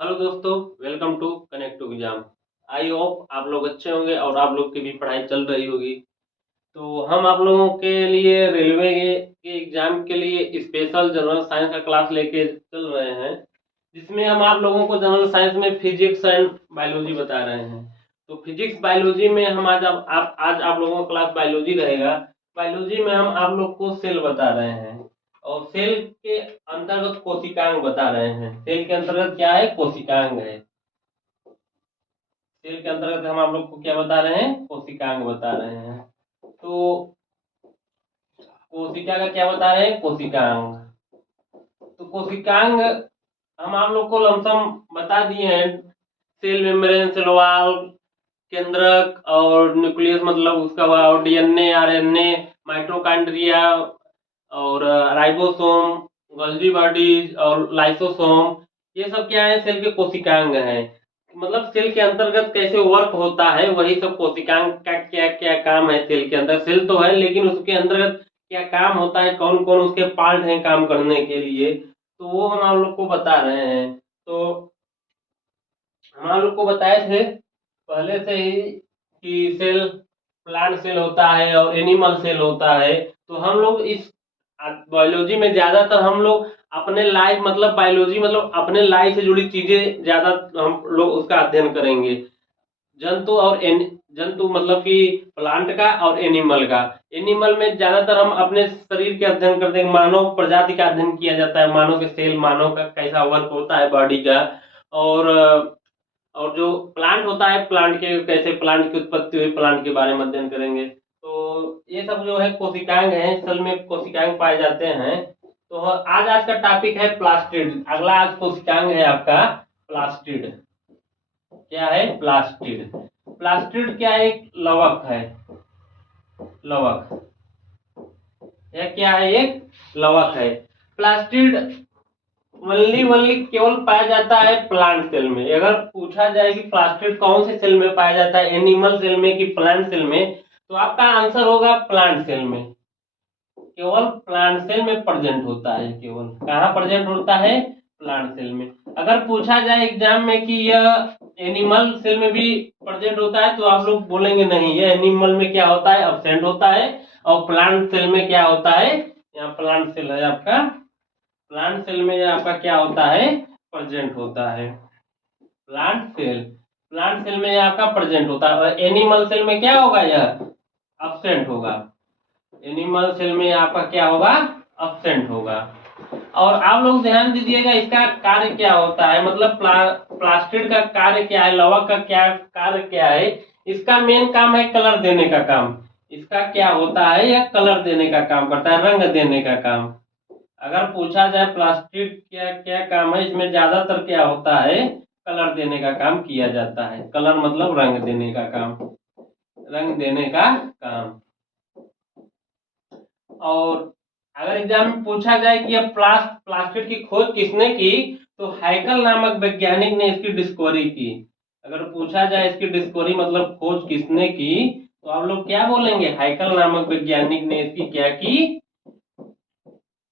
Hello दोस्तों, welcome to connect to exam. I hope आप लोग अच्छे होंगे और आप लोग की भी पढ़ाई चल रही होगी। तो हम आप लोगों के लिए रेलवे के एग्जाम के लिए स्पेशल जनरल साइंस का क्लास लेके चल रहे हैं, जिसमें हम आप लोगों को जनरल साइंस में फिजिक्स एंड बायोलॉजी बता रहे हैं। तो फिजिक्स बायोलॉजी में हम आज आप लोगों का क्लास बायोलॉजी रहेगा। बायोलॉजी में हम आप लोग को सेल बता रहे हैं और सेल के अंतर्गत कोशिकांग बता रहे हैं। सेल के अंतर्गत क्या है? कोशिकांग है। सेल के अंतर्गत हम आप लोग को क्या बता रहे हैं? कोशिकांग बता रहे हैं। तो कोशिका का क्या बता रहे हैं? कोशिकांग। तो कोशिकांग हम आप लोग को लमसम बता दिए हैं। सेल मेम्ब्रेन, सेल वॉल, केंद्रक और न्यूक्लियस मतलब उसका हुआ, और डीएनए, आरएनए, माइटोकॉन्ड्रिया और राइबोसोम, गोल्गी बॉडीज और लाइसोसोम, ये सब क्या है? सेल के कोशिकांग हैं। मतलब सेल के अंतर्गत कैसे वर्क होता है, वही सब कोशिकांग का क्या क्या काम है। सेल के अंदर सेल तो है, लेकिन उसके अंतर्गत क्या काम होता है, कौन कौन उसके पार्ट हैं काम करने के लिए, तो वो हम आप लोग को बता रहे हैं। तो हम आप लोग को बताए थे पहले से ही कि सेल, प्लांट सेल होता है और एनिमल सेल होता है। तो हम लोग इस बायोलॉजी में ज्यादातर हम लोग अपने लाइफ मतलब बायोलॉजी मतलब अपने लाइफ से जुड़ी चीजें ज्यादा हम लोग उसका अध्ययन करेंगे। जंतु और जंतु मतलब कि प्लांट का और एनिमल का। एनिमल में ज्यादातर हम अपने शरीर के अध्ययन करते हैं। मानव प्रजाति का अध्ययन किया जाता है, मानव के सेल, मानव का कैसा वर्क होता है बॉडी का। और और जो प्लांट होता है, प्लांट के कैसे प्लांट की उत्पत्ति हुई, प्लांट के बारे में अध्ययन करेंगे। तो ये सब जो है कोशिकांग है, सेल में कोशिकांग पाए जाते हैं। तो आज का टॉपिक है प्लास्टिड। अगला आज कोशिकांग है आपका प्लास्टिड। क्या है? प्लास्टिड। प्लास्टिड क्या है? एक लवक है। लवक, यह क्या है? एक लवक है। प्लास्टिड वनली वनली केवल पाया जाता है प्लांट सेल में। अगर पूछा जाए कि प्लास्टिड कौन से सेल में पाया जाता है, एनिमल सेल में कि प्लांट सेल में, तो आपका आंसर होगा प्लांट सेल में। केवल प्लांट सेल में प्रेजेंट होता है। केवल कहाँ प्रेजेंट होता है? प्लांट सेल में। अगर पूछा जाए एग्जाम में कि यह एनिमल सेल में भी प्रेजेंट होता है, तो आप लोग बोलेंगे नहीं, यह एनिमल में क्या होता है? अब्सेंट होता है। और प्लांट सेल में क्या होता है? यहाँ प्लांट सेल है आपका। प्लांट सेल में आपका क्या होता है? प्रेजेंट होता है। प्लांट सेल, प्लांट सेल में आपका प्रेजेंट होता है। और एनिमल सेल में क्या होगा? यह अब्सेंट होगा। एनिमल सेल में आपका क्या होगा? अब्सेंट होगा। और आप लोग ध्यान दीजिएगा, इसका कार्य क्या होता है, मतलब प्लास्टिड का कार्य क्या है, लवक का क्या कार्य क्या है। इसका मेन काम है कलर देने का काम। इसका क्या होता है? यह कलर देने का काम करता है, रंग देने का काम। अगर पूछा जाए प्लास्टिड क्या क्या काम है, इसमें ज्यादातर क्या होता है? कलर देने का काम किया जाता है। कलर मतलब रंग देने का काम, रंग देने का काम। और अगर एग्जाम में पूछा जाए कि यह प्लास्टिड की खोज किसने की, तो हैकल नामक वैज्ञानिक ने इसकी डिस्कवरी की। अगर पूछा जाए इसकी डिस्कवरी मतलब खोज किसने की, तो आप लोग क्या बोलेंगे? हैकल नामक वैज्ञानिक ने इसकी क्या की?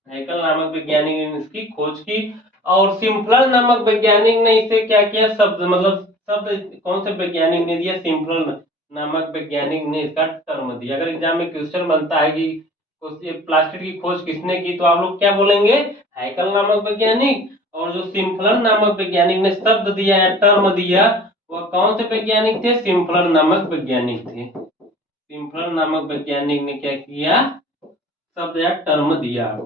हैकल नामक वैज्ञानिक ने इसकी खोज की। और सिंपलर नामक वैज्ञानिक ने इसे क्या किया? शब्द मतलब शब्द कौन से वैज्ञानिक ने दिया? सिंपलर नामक वैज्ञानिक ने इसका टर्म दिया। अगर एग्जाम में क्वेश्चन बनता है कि प्लास्टिक की खोज किसने की, तो आप लोग क्या बोलेंगे? हैकल नामक वैज्ञानिक। और जो सिंपलर नामक वैज्ञानिक ने शब्द दिया या टर्म दिया, वह कौन से वैज्ञानिक थे? सिंपलर नामक वैज्ञानिक थे। सिंपलर नामक वैज्ञानिक ने क्या किया? शब्द या टर्म दिया।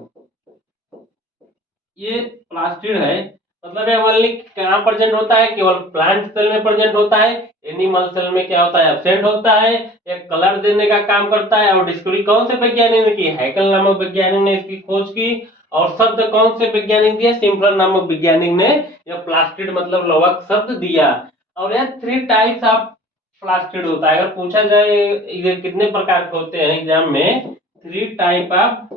ये प्लास्टिड है, मतलब ये ओनली कहाँ प्रेजेंट होता है? केवल प्लांट सेल में प्रेजेंट होता है। एनिमल सेल में क्या होता है? एब्सेंट होता है। ये कलर देने का काम करता है। और डिस्कवरी कौन से वैज्ञानिक ने की? हैकल नामक वैज्ञानिक ने इसकी खोज की। और शब्द कौन से वैज्ञानिक दिया? सिंपलर नामक वैज्ञानिक ने यह प्लास्टिड मतलब लवक शब्द दिया। और यह 3 टाइप्स ऑफ प्लास्टिड होता है। अगर पूछा जाए ये कितने प्रकार के होते हैं एग्जाम में, 3 टाइप ऑफ,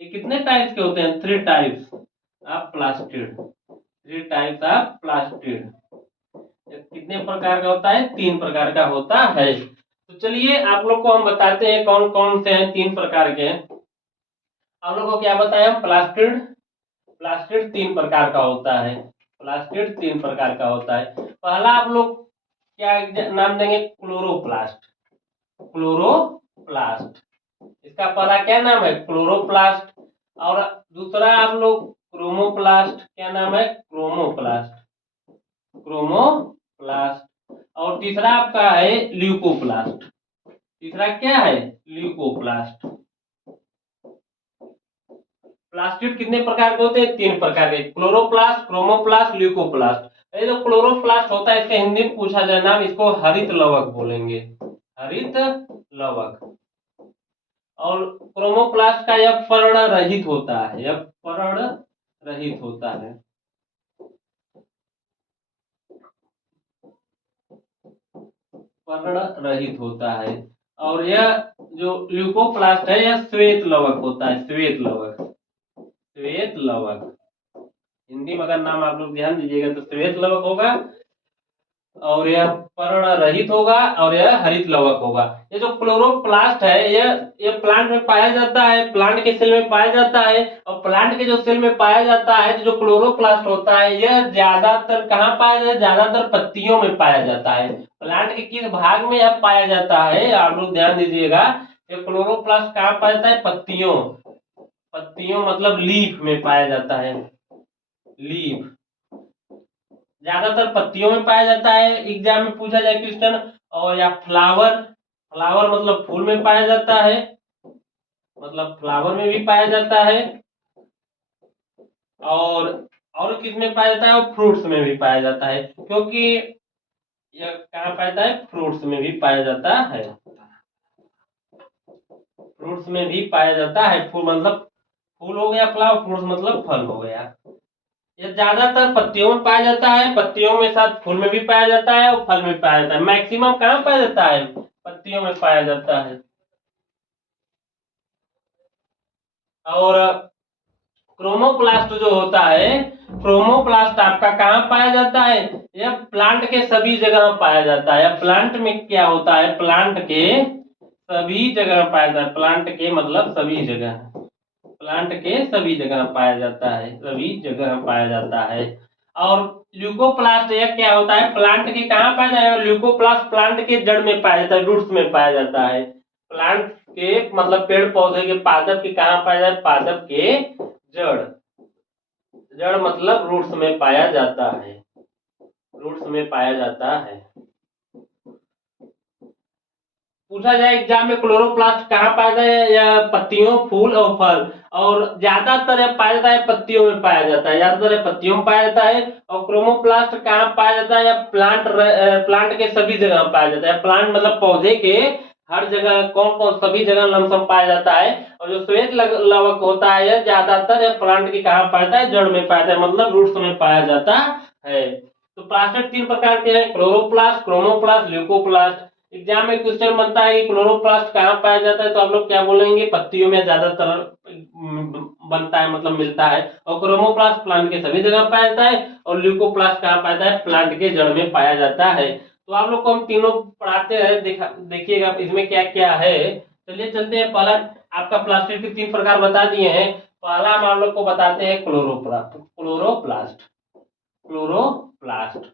ये कितने टाइप्स के होते हैं? 3 types of plastid. 3 types of plastid. कितने प्रकार का होता है? 3 प्रकार का होता है। तो चलिए आप लोग को हम बताते हैं कौन कौन से हैं 3 प्रकार के। आप लोग को क्या बताया हम? प्लास्टिड, प्लास्टिड 3 प्रकार का होता है। प्लास्टिड 3 प्रकार का होता है। पहला आप लोग क्या नाम देंगे? क्लोरोप्लास्ट। क्लोरोप्लास्ट, इसका पहला क्या नाम है? क्लोरोप्लास्ट। और दूसरा आप लोग क्रोमोप्लास्ट, क्या नाम है? क्रोमोप्लास्ट। क्रोमोप्लास्ट। और तीसरा आपका है ल्यूकोप्लास्ट। तीसरा क्या है? ल्यूकोप्लास्ट। प्लास्टिड कितने प्रकार के होते हैं? 3 प्रकार के, क्लोरोप्लास्ट, क्रोमोप्लास्ट, ल्यूकोप्लास्ट। ये जो क्लोरोप्लास्ट होता है, इसका हिंदी में पूछा जाए नाम, इसको हरित लवक बोलेंगे, हरित लवक। और क्रोमोप्लास्ट का यह पर्ण रहित होता है, यह पर्ण रहित होता है। पर्ण रहित होता है। और यह जो ल्यूकोप्लास्ट है, यह श्वेत लवक होता है, श्वेत लवक, श्वेत लवक। हिंदी में अगर नाम आप लोग ध्यान दीजिएगा तो श्वेत लवक होगा, और यह पर्ण रहित होगा, और यह हरित लवक होगा। ये जो क्लोरोप्लास्ट है, यह प्लांट में पाया जाता है, प्लांट के सेल में पाया जाता है। और प्लांट के जो सेल में पाया जाता है, जो क्लोरोप्लास्ट होता है, यह ज्यादातर कहाँ पाया जाता है? ज्यादातर पत्तियों में पाया जाता है। प्लांट के किस भाग में यह पाया जाता है, आप लोग ध्यान दीजिएगा। ये क्लोरोप्लास्ट कहाँ पाया जाता है? पत्तियों, पत्तियों मतलब लीफ में पाया जाता है, लीफ, ज्यादातर पत्तियों में पाया जाता है। एग्जाम में पूछा जाए क्वेश्चन। और या फ्लावर, फ्लावर मतलब फूल में पाया जाता है, मतलब फ्लावर में भी पाया जाता है। और किस में पाया जाता है? और फ्रूट्स में भी पाया जाता है, क्योंकि यह कहाँ पाया जाता है? फ्रूट्स में भी पाया जाता है, फ्रूट्स में भी पाया जाता है। फूल मतलब फूल हो गया, फ्लावर, फ्रूट्स मतलब फल हो गया। ये ज्यादातर पत्तियों में पाया जाता है, पत्तियों में साथ फूल में भी पाया जाता है, और फल में पाया जाता है। मैक्सिमम कहाँ पाया जाता है? पत्तियों में पाया जाता है। और क्रोमोप्लास्ट जो होता है, क्रोमोप्लास्ट आपका कहाँ पाया जाता है? यह प्लांट के सभी जगह पाया जाता है। प्लांट में क्या होता है? प्लांट के सभी जगह पाया जाता है, प्लांट के मतलब सभी जगह, प्लांट के सभी जगह पाया जाता है, सभी जगह पाया जाता है। और ल्यूकोप्लास्ट यह क्या होता है? प्लांट के कहाँ पाया जाता है? ल्यूकोप्लास्ट प्लांट के जड़ में पाया जाता है, रूट्स में पाया जाता है। प्लांट के मतलब पेड़ पौधे के पादप के कहाँ पाया जाता है? पादप के जड़, जड़ मतलब रूट्स में पाया जाता है, रूट्स में पाया जाता है। पूछा जाए एग्जाम में क्लोरोप्लास्ट कहाँ पाया जाता है? या पत्तियों, फूल और फल। और ज्यादातर यह पाया जाता है पत्तियों में पाया जाता है, ज्यादातर पत्तियों में पाया जाता है। और क्रोमोप्लास्ट कहाँ पाया जाता है? या प्लांट के सभी जगह पाया जाता है। प्लांट मतलब पौधे के हर जगह, कौन कौन सभी जगह लमसम पाया जाता है। और जो श्वेत लवक होता है, यह ज्यादातर प्लांट के कहाँ पाया जाता है? जड़ में पाया जाता है, मतलब रूट्स में पाया जाता है। तो प्लास्टिड 3 प्रकार के हैं, क्लोरोप्लास्ट, क्रोमोप्लास्ट, ल्यूकोप्लास्ट। एग्जाम में क्वेश्चन बनता है कि क्लोरोप्लास्ट कहाँ पाया जाता है, तो आप लोग क्या बोलेंगे? पत्तियों में ज्यादातर बनता है, मतलब मिलता है। और क्रोमोप्लास्ट प्लांट के सभी जगह पाया जाता है। और ल्यूकोप्लास्ट कहाँ पाया जाता है? प्लांट के जड़ में पाया जाता है। तो आप लोग को हम तीनों पढ़ाते हैं, देखिएगा इसमें क्या क्या है। चलिए चलते हैं। पहला आपका प्लास्टिक के 3 प्रकार बता दिए हैं। पहला हम आप लोग को बताते हैं क्लोरोप्लास्ट। Chloroplast, chloroplast,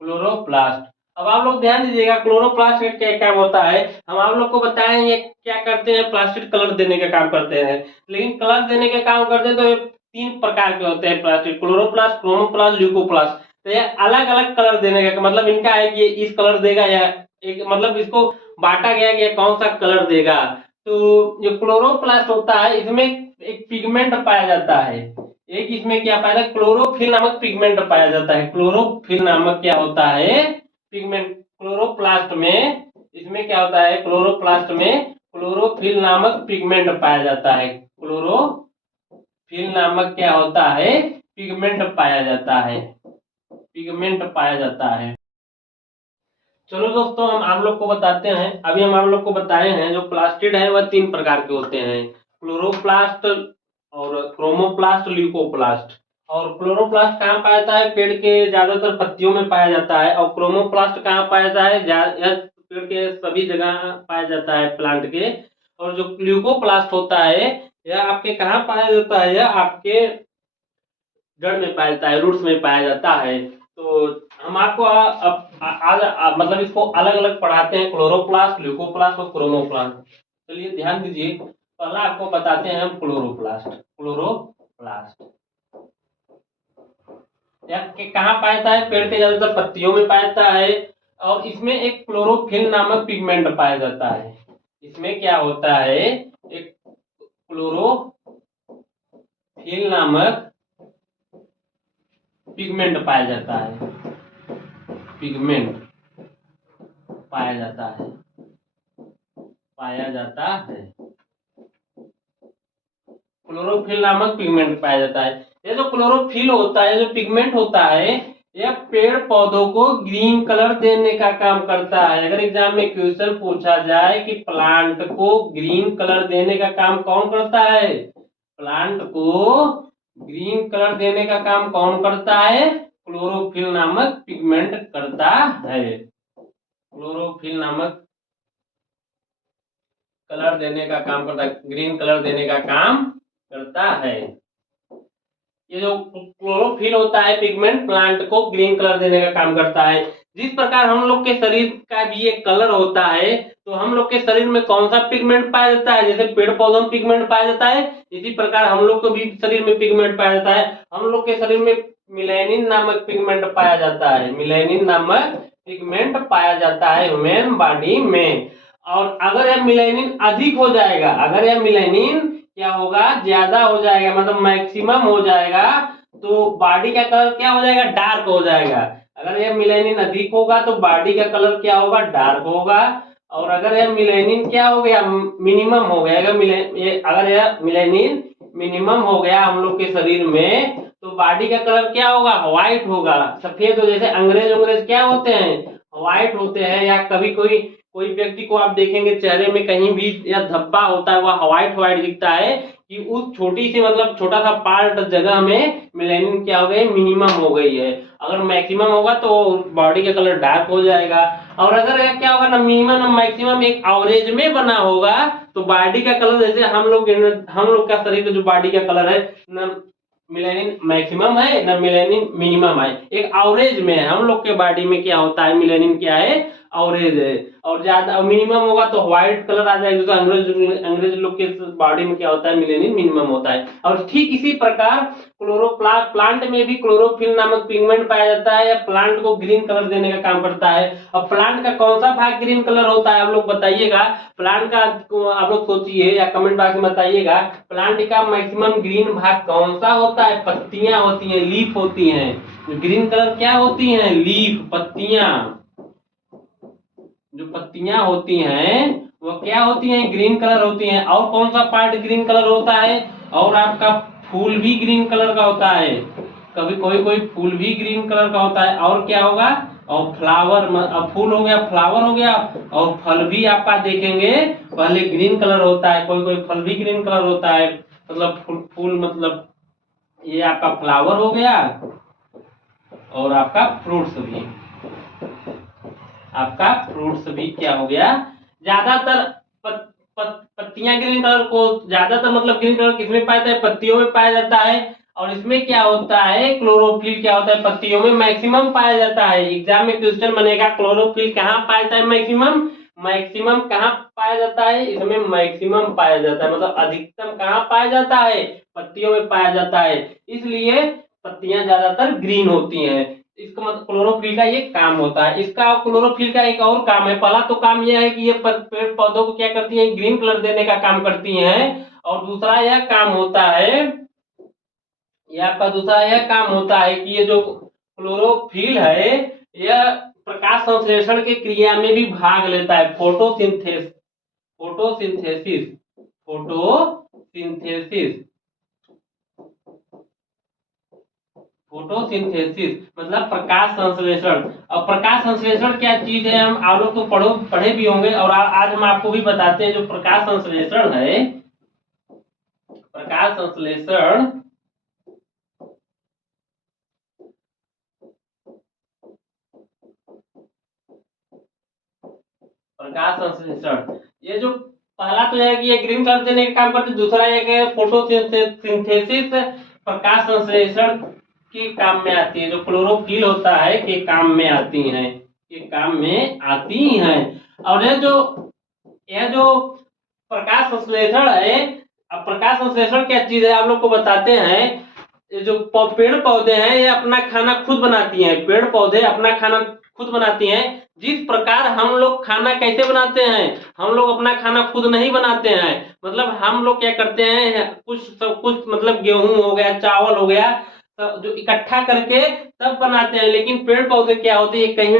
chloroplast. अब आप लोग ध्यान दीजिएगा, क्लोरोप्लास्ट का क्या काम होता है। हम आप लोग को बताएं ये क्या करते हैं। प्लास्टिक कलर देने का काम करते हैं, लेकिन कलर देने का काम करते हैं तो ये 3 प्रकार के होते हैं प्लास्टिक, क्लोरोप्लास्ट, क्रोमोप्लास्ट, ल्यूकोप्लास्ट। तो ये अलग अलग कलर देने का मतलब इनका है कि इस कलर देगा, या एक मतलब इसको बांटा गया कि कौन सा कलर देगा। तो जो क्लोरोप्लास्ट होता है, इसमें एक पिगमेंट पाया जाता है। एक इसमें क्या पाया जाता है? क्लोरोफिल नामक पिगमेंट पाया जाता है। क्लोरोफिल नामक क्या होता है? पिगमेंट। क्लोरोप्लास्ट में इसमें क्या होता है? क्लोरोप्लास्ट में क्लोरोफिल नामक पिगमेंट पाया जाता है। क्लोरोफिल नामक क्या होता है? पिगमेंट पाया जाता है, पिगमेंट पाया जाता है। चलो दोस्तों, हम आप लोग को बताते हैं। अभी हम आप लोग को बताए हैं जो प्लास्टिड है वह 3 प्रकार के होते हैं, क्लोरोप्लास्ट और क्रोमोप्लास्ट, ल्यूकोप्लास्ट। और क्लोरोप्लास्ट कहाँ पाया जाता है? पेड़ के ज्यादातर पत्तियों में पाया जाता है। और क्रोमोप्लास्ट कहाँ पाया जाता है? यह पेड़ के सभी जगह पाया जाता है, प्लांट के। और जो ल्यूकोप्लास्ट होता है, यह आपके कहाँ पाया जाता है? यह आपके जड़ में पाया जाता है, रूट्स में पाया जाता है। तो हम आपको आज मतलब इसको अलग अलग पढ़ाते हैं, क्लोरोप्लास्ट, ल्यूकोप्लास्ट और क्रोमोप्लास्ट। चलिए ध्यान दीजिए, पहला आपको बताते हैं हम क्लोरोप्लास्ट। क्लोरोप्लास्ट कहाँ पाया जाता है? पेड़ के ज्यादातर पत्तियों में पाया जाता है, और इसमें एक क्लोरोफिल नामक पिगमेंट पाया जाता है। इसमें क्या होता है? एक क्लोरोफिल नामक पिगमेंट पाया जाता है, पिगमेंट पाया जाता है, पाया जाता है। क्लोरोफिल नामक पिगमेंट पाया जाता है। ये जो क्लोरोफिल होता है, जो पिगमेंट होता है, यह पेड़ पौधों को ग्रीन कलर देने का काम करता है। अगर एग्जाम में क्वेश्चन पूछा जाए कि प्लांट को ग्रीन कलर देने का काम कौन करता है, प्लांट को ग्रीन कलर देने का काम कौन करता है? क्लोरोफिल नामक पिगमेंट करता है। क्लोरोफिल नामक कलर देने का काम करता है, ग्रीन कलर देने का काम करता है। ये जो क्लोरोफिल होता है पिगमेंट, प्लांट को ग्रीन कलर देने का काम करता है। जिस प्रकार हम लोग के शरीर का भी एक कलर होता है, तो हम लोग के शरीर में कौन सा पिगमेंट पाया जाता है? जैसे पेड़ पौधों में पिगमेंट पाया जाता है, इसी प्रकार हम लोग को भी शरीर में पिगमेंट पाया जाता है। हम लोग के शरीर में मिलेनिन नामक पिगमेंट पाया जाता है, मिलेनिन नामक पिगमेंट पाया जाता है ह्यूमन बॉडी में। और अगर यह मिलेनिन अधिक हो जाएगा, अगर यह मिलेनिन क्या होगा? ज्यादा हो जाएगा, मतलब मैक्सिमम हो जाएगा, तो बॉडी का कलर क्या हो जाएगा? डार्क हो जाएगा। अगर यह मिलेनिन अधिक होगा तो बॉडी का कलर क्या होगा? डार्क होगा। और अगर यह मिलेनिन क्या हो गया? मिनिमम हो गया। अगर यह मिलेनिन मिनिमम हो गया हम लोग के शरीर में, तो बॉडी का कलर क्या होगा? व्हाइट होगा, सफेद हो। जैसे अंग्रेज अंग्रेज क्या होते हैं? व्हाइट होते हैं। या कभी कोई कोई व्यक्ति को आप देखेंगे चेहरे में कहीं भी या धब्बा होता है, वह व्हाइट व्हाइट दिखता है, कि उस छोटी सी मतलब छोटा सा पार्ट जगह में मेलानिन क्या हो गई? मिनिमम हो गई है। अगर मैक्सिमम होगा तो बॉडी का कलर डार्क हो जाएगा। और अगर क्या होगा ना, मिनिमम ना मैक्सिमम एक एवरेज में बना होगा, तो बॉडी का कलर जैसे हम लोग का शरीर का जो बॉडी का कलर है ना, मिलेनिन मैक्सिमम है ना मिलेनिन मिनिमम है, एक एवरेज में है। हम लोग के बॉडी में क्या होता है? मिलेनिन क्या है? एवरेज है। और ज्यादा मिनिमम होगा तो व्हाइट कलर आ जाएगा। तो अंग्रेज लोग के बॉडी में क्या होता है? मिलेनिन मिनिमम होता है। और ठीक इसी प्रकार प्लांट में भी क्लोरोफिल नामक पिगमेंट पाया जाता है, या प्लांट को ग्रीन कलर देने का काम करता है। अब प्लांट का कौन सा भाग ग्रीन कलर होता है? आप लोग बताइएगा। प्लांट का आप लोग सोचिए या कमेंट बॉक्स में बताइएगा, प्लांट का मैक्सिमम ग्रीन भाग कौन सा होता है? पत्तियां होती हैं, लीफ होती हैं। ग्रीन कलर क्या होती हैं? लीफ, पत्तियां। जो पत्तियां होती हैं वो क्या होती हैं? ग्रीन कलर होती हैं। और कौन सा पार्ट ग्रीन कलर होता है? और आपका फूल भी ग्रीन कलर का होता है। कभी कोई कोई फूल भी ग्रीन कलर का होता है। और क्या होगा? और फ्लावर, अब फूल हो गया, फ्लावर हो गया, और फल भी आपका देखेंगे पहले ग्रीन कलर होता है। कोई कोई फल भी ग्रीन कलर होता है। मतलब फूल मतलब ये आपका फ्लावर हो गया, और आपका फ्रूट्स भी, आपका फ्रूट्स भी क्या हो गया? ज्यादातर पत्तियां ग्रीन कलर को ज्यादातर मतलब ग्रीन कलर किसमें पाया जाता है? पत्तियों में पाया जाता है। और इसमें क्या होता है? क्लोरोफिल क्या होता है? पत्तियों में मैक्सिमम पाया जाता है। एग्जाम में क्वेश्चन बनेगा क्लोरोफिल कहाँ पाया जाता है? मैक्सिमम। मैक्सिमम कहाँ पाया जाता है? इसमें मैक्सिमम पाया जाता है, मतलब अधिकतम कहाँ पाया जाता है? पत्तियों में पाया जाता है। इसलिए पत्तियां ज्यादातर ग्रीन होती हैं। इसका मतलब क्लोरोफिल का ये काम होता है। इसका क्लोरोफिल का एक और काम है। पहला तो काम यह है कि ये पेड़ पौधों को क्या करती है? ग्रीन कलर देने का काम करती हैं। और दूसरा यह काम होता है, ये आपका दूसरा यह काम होता है कि ये जो क्लोरोफिल है, यह प्रकाश संश्लेषण की क्रिया में भी भाग लेता है। फोटोसिंथेसिस, फोटोसिंथेसिस, फोटोसिंथेसिस, फोटोसिंथेसिस मतलब प्रकाश संश्लेषण। और प्रकाश संश्लेषण क्या चीज है? हम आप लोग तो पढ़े भी होंगे, और आज हम आपको भी बताते हैं। जो प्रकाश संश्लेषण है, प्रकाश संश्लेषण, प्रकाश संश्लेषण, ये जो पहला तो है कि ये ग्रीन कलर देने का काम करते, दूसरा एक है फोटोसिंथेसिस, प्रकाश संश्लेषण के काम में आती है, जो क्लोरोफिल होता है के काम में आती हैं, के काम में आती हैं। और यह जो प्रकाश संश्लेषण है, अब प्रकाश संश्लेषण क्या चीज है आप लोग को बताते हैं। ये जो पेड़ पौधे हैं ये अपना खाना खुद बनाती हैं, पेड़ पौधे अपना खाना खुद बनाती हैं। जिस प्रकार हम लोग खाना कैसे बनाते हैं, हम लोग अपना खाना खुद नहीं बनाते हैं। मतलब हम लोग क्या करते हैं, कुछ मतलब गेहूं हो गया, चावल हो गया, जो इकट्ठा करके तब बनाते हैं। लेकिन पेड़ पौधे क्या होते हैं, कहीं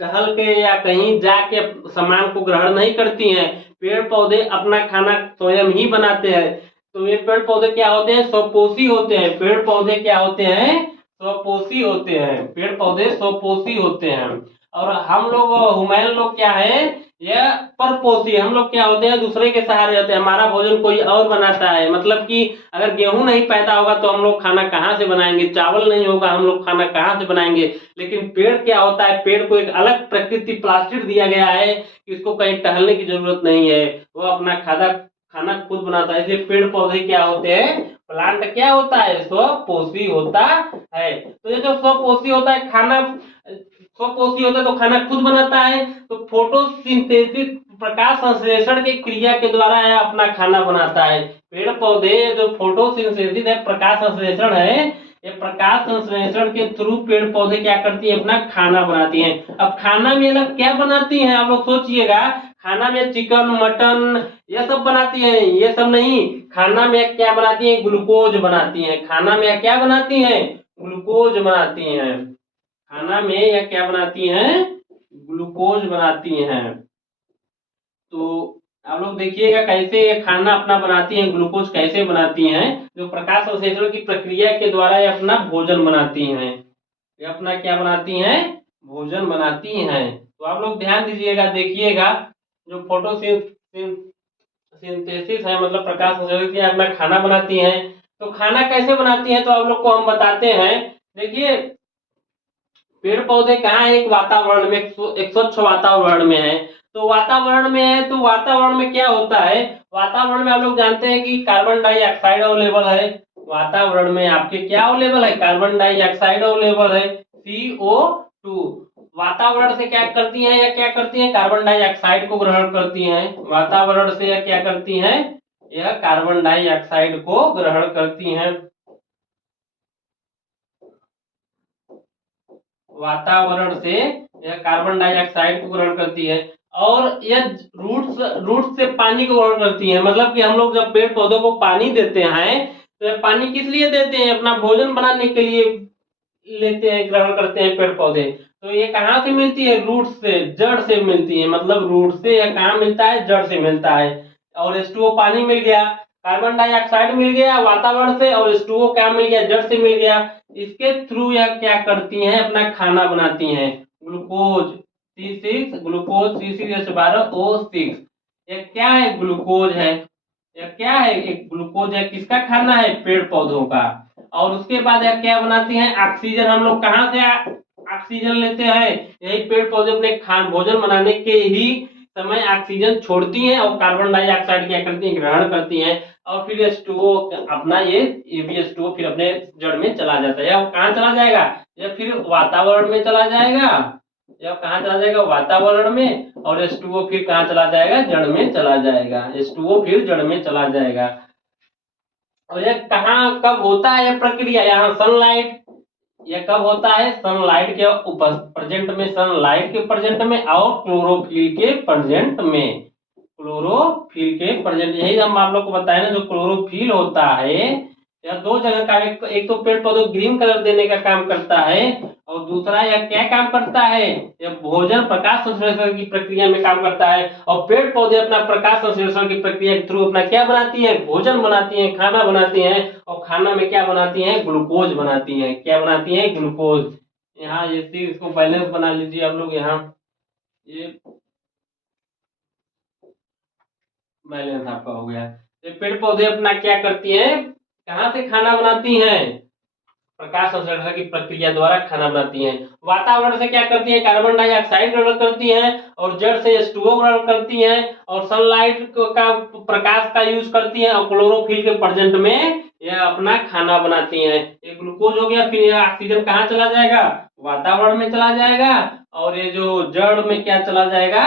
टहल के या कहीं जाके सामान को ग्रहण नहीं करती हैं। पेड़ पौधे अपना खाना स्वयं ही बनाते हैं। तो ये पेड़ पौधे क्या होते हैं, स्वपोषी होते हैं। पेड़ पौधे क्या होते हैं, स्वपोषी होते हैं। पेड़ पौधे स्वपोषी होते हैं। और हम लोग हुमैन लोग क्या है, यह परपोषी। हम लोग क्या होते हैं, दूसरे के सहारे होते हैं। हमारा भोजन कोई और बनाता है। मतलब कि अगर गेहूं नहीं पैदा होगा तो हम लोग खाना कहाँ से बनाएंगे, चावल नहीं होगा हम लोग खाना कहाँ से बनाएंगे। लेकिन पेड़ क्या होता है, पेड़ को एक अलग प्रकृति प्लास्टिक दिया गया है कि इसको कहीं टहलने की जरूरत नहीं है, वो अपना खाना खुद बनाता है। इसलिए पेड़ पौधे क्या होते हैं, प्लांट क्या होता है, स्वपोषी होता है। तो ये जो स्वपोषी होता है, खाना स्वपोषी होता है तो खाना खुद बनाता है। तो फोटोसिंथेसिस प्रकाश संश्लेषण की क्रिया के द्वारा यह अपना खाना बनाता है। पेड़ पौधे जो फोटोसिंथेसिस है, प्रकाश संश्लेषण है, ये प्रकाश संश्लेषण के थ्रू पेड़ पौधे क्या करती है, अपना खाना बनाती हैं। अब खाना में अलग क्या बनाती हैं आप लोग सोचिएगा, खाना में चिकन मटन ये सब बनाती हैं, ये सब नहीं। खाना में क्या बनाती है, ग्लूकोज बनाती हैं। खाना में क्या बनाती हैं, ग्लूकोज बनाती हैं। खाना में या क्या बनाती हैं, ग्लूकोज बनाती हैं। तो आप लोग देखिएगा कैसे ये खाना अपना बनाती हैं, ग्लूकोज कैसे बनाती हैं। जो प्रकाश संश्लेषण की प्रक्रिया के द्वारा ये अपना भोजन बनाती हैं, ये अपना क्या बनाती हैं, भोजन बनाती हैं। तो आप लोग ध्यान दीजिएगा, देखिएगा जो सिंथेसिस है, मतलब प्रकाश संश्लेषण की अपना खाना बनाती हैं। तो खाना कैसे बनाती हैं तो आप लोग को हम बताते हैं। देखिए पेड़ पौधे कहाँ है, एक वातावरण में, एक स्वच्छ वातावरण में है। तो वातावरण में है तो वातावरण में क्या होता है, वातावरण में आप लोग जानते हैं कि कार्बन डाइऑक्साइड अवेलेबल है। वातावरण में आपके क्या अवेलेबल है, कार्बन डाइऑक्साइड अवेलेबल है, CO2। वातावरण से क्या करती हैं या क्या करती हैं, कार्बन डाइऑक्साइड को ग्रहण करती हैं। वातावरण से यह क्या करती हैं, यह कार्बन डाइऑक्साइड को ग्रहण करती हैं। वातावरण से यह कार्बन डाइऑक्साइड को ग्रहण करती है। और यह रूट्स से पानी को ग्रहण करती है। मतलब कि हम लोग जब पेड़ पौधों को पानी देते हैं तो यह पानी किस लिए देते हैं, अपना भोजन बनाने के लिए लेते हैं, ग्रहण करते हैं पेड़ पौधे। तो ये कहाँ से मिलती है, रूट से, जड़ से मिलती है। मतलब रूट से यह कहाँ मिलता है, जड़ से मिलता है। और H2O पानी मिल गया, कार्बन डाइऑक्साइड मिल गया वातावरण से, और H2O क्या मिल गया, जड़ से मिल गया। इसके थ्रू यह क्या करती हैं, अपना खाना बनाती हैं। Glucose C6, glucose C6H12O6। यह क्या है, ग्लूकोज है। यह क्या है, एक ग्लूकोज है। किसका खाना है, पेड़ पौधों का। और उसके बाद यह क्या बनाती हैं, ऑक्सीजन। हम लोग कहाँ से ऑक्सीजन लेते हैं, यही पेड़ पौधे अपने खान भोजन बनाने के ही समय ऑक्सीजन छोड़ती हैं और कार्बन डाइऑक्साइड क्या करती हैं, ग्रहण करती हैं। और फिर H2O अपना ये भी H2O फिर अपने जड़ में चला जाता है। अब कहाँ चला जाएगा, या फिर वातावरण में चला जाएगा। जब कहाँ चला जाएगा, वातावरण में। और H2O फिर कहाँ चला जाएगा, जड़ में चला जाएगा। H2O फिर जड़ में चला जाएगा। और यह कहाँ कब होता है यह प्रक्रिया, यहाँ सनलाइट, यह कब होता है, सनलाइट के प्रेजेंट में, सनलाइट के प्रेजेंट में और क्लोरोफिल के प्रेजेंट में। क्लोरोफिल के प्रेजेंट, यही हम आप लोग को बताए ना, जो क्लोरोफिल होता है यह दो जगह का, एक तो पेड़ पौधों को ग्रीन कलर देने का काम करता है, और दूसरा यह क्या काम करता है, यह भोजन प्रकाश संश्लेषण की प्रक्रिया में काम करता है। और पेड़ पौधे अपना प्रकाश संश्लेषण की प्रक्रिया के थ्रू अपना क्या बनाती है, भोजन बनाती है, खाना बनाती है। और खाना में क्या बनाती है, ग्लूकोज बनाती है। क्या बनाती है, ग्लूकोज। यहाँ ये इसको बैलेंस बना लीजिए आप लोग, यहाँ ये बैलेंस आपका हो गया। ये पेड़ पौधे अपना क्या करती हैं, कहाँ से खाना बनाती हैं, प्रकाश संश्लेषण की प्रक्रिया द्वारा खाना बनाती हैं। वातावरण से क्या करती हैं, कार्बन डाइऑक्साइड ग्रहण करती हैं, और जड़ से H2O ग्रहण करती हैं, और सनलाइट का प्रकाश का यूज करती हैं, और क्लोरोफिल के प्रेजेंट में यह अपना खाना बनाती हैं। ये ग्लूकोज हो गया, फिर यह ऑक्सीजन कहाँ चला जाएगा, वातावरण में चला जाएगा, और ये जो जड़ में क्या चला जाएगा,